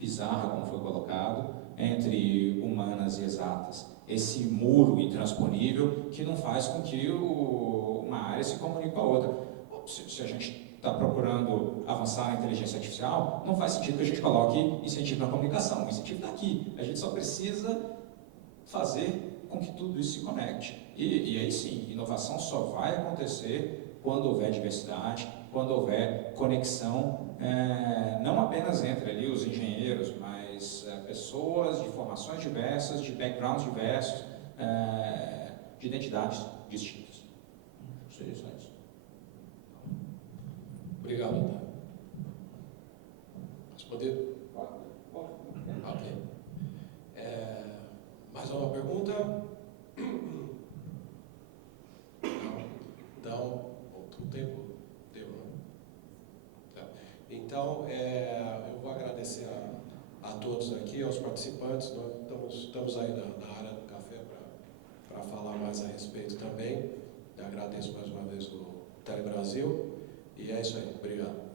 bizarra, como foi colocado, entre humanas e exatas. Esse muro intransponível que não faz com que uma área se comunique com a outra. Se a gente está procurando avançar na inteligência artificial, não faz sentido que a gente coloque incentivo na comunicação. O incentivo está aqui. A gente só precisa fazer com que tudo isso se conecte. E aí sim, inovação só vai acontecer quando houver diversidade, quando houver conexão, não apenas entre ali os engenheiros, mas pessoas pessoas de formações diversas, de backgrounds diversos, de identidades distintas. Seria só isso. Obrigado, Otávio. Responder? Ok. Mais uma pergunta? Não. Então, o tempo deu, né? Tá. Então, eu vou agradecer a todos aqui, aos participantes. Nós estamos aí na área do café para falar mais a respeito também. Eu agradeço mais uma vez o Telebrasil. E é isso aí. Obrigado.